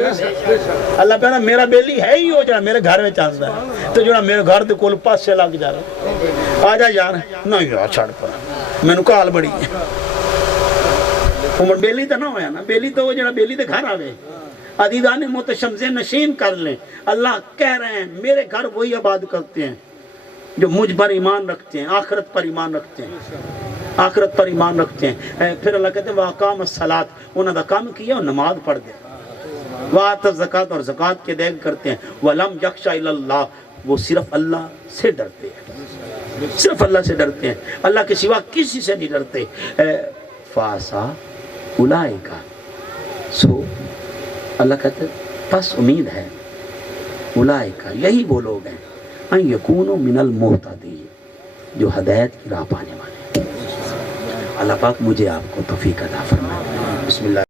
اللہ کہنا میرا بیلی ہے ہی ہو جڑا میرے گھر وچ آندا ہے، تو جڑا میرے گھر دے کول پاسے لگ جا رہا آ جا یار، نہیں یار چھڑ پر مینوں کال بڑی ہے، عمر بیلی تو نہ ہویا نا، بیلی تو وہ جڑا بیلی دے گھر آوے۔ عزیزان محتشم ذہن نشین کر لیں، اللہ کہہ رہے ہیں میرے گھر وہی آباد کرتے ہیں جو مجھ پر ایمان رکھتے ہیں، آخرت پر ایمان رکھتے ہیں، آخرت پر ایمان رکھتے ہیں۔ پھر اللہ کہتے ہیں وَأَقَامَ الصَّلَاةَ، انہوں نے کام کیا اور نماز پڑھ دے، وَآتَى الزَّكَاةَ، اور زکوٰۃ کے دے کرتے ہیں، وَلَمْ يَخْشَ إِلَّا اللَّهِ، وہ صرف اللہ سے ڈرتے ہیں، صرف اللہ سے ڈرتے ہیں، اللہ کے سوا کسی سے نہیں ڈرتے۔ فَعَسَىٰ أُولَٰئِكَ، سو اللہ کہتے ہیں پس امید ہے، اولئک یہی وہ لوگ ہیں، ان یکونوا من المہتدین، جو ہدایت کی راہ پانے والے ہیں۔ اللہ پاک مجھے آپ کو توفیق عطا فرمائے۔ بسم اللہ۔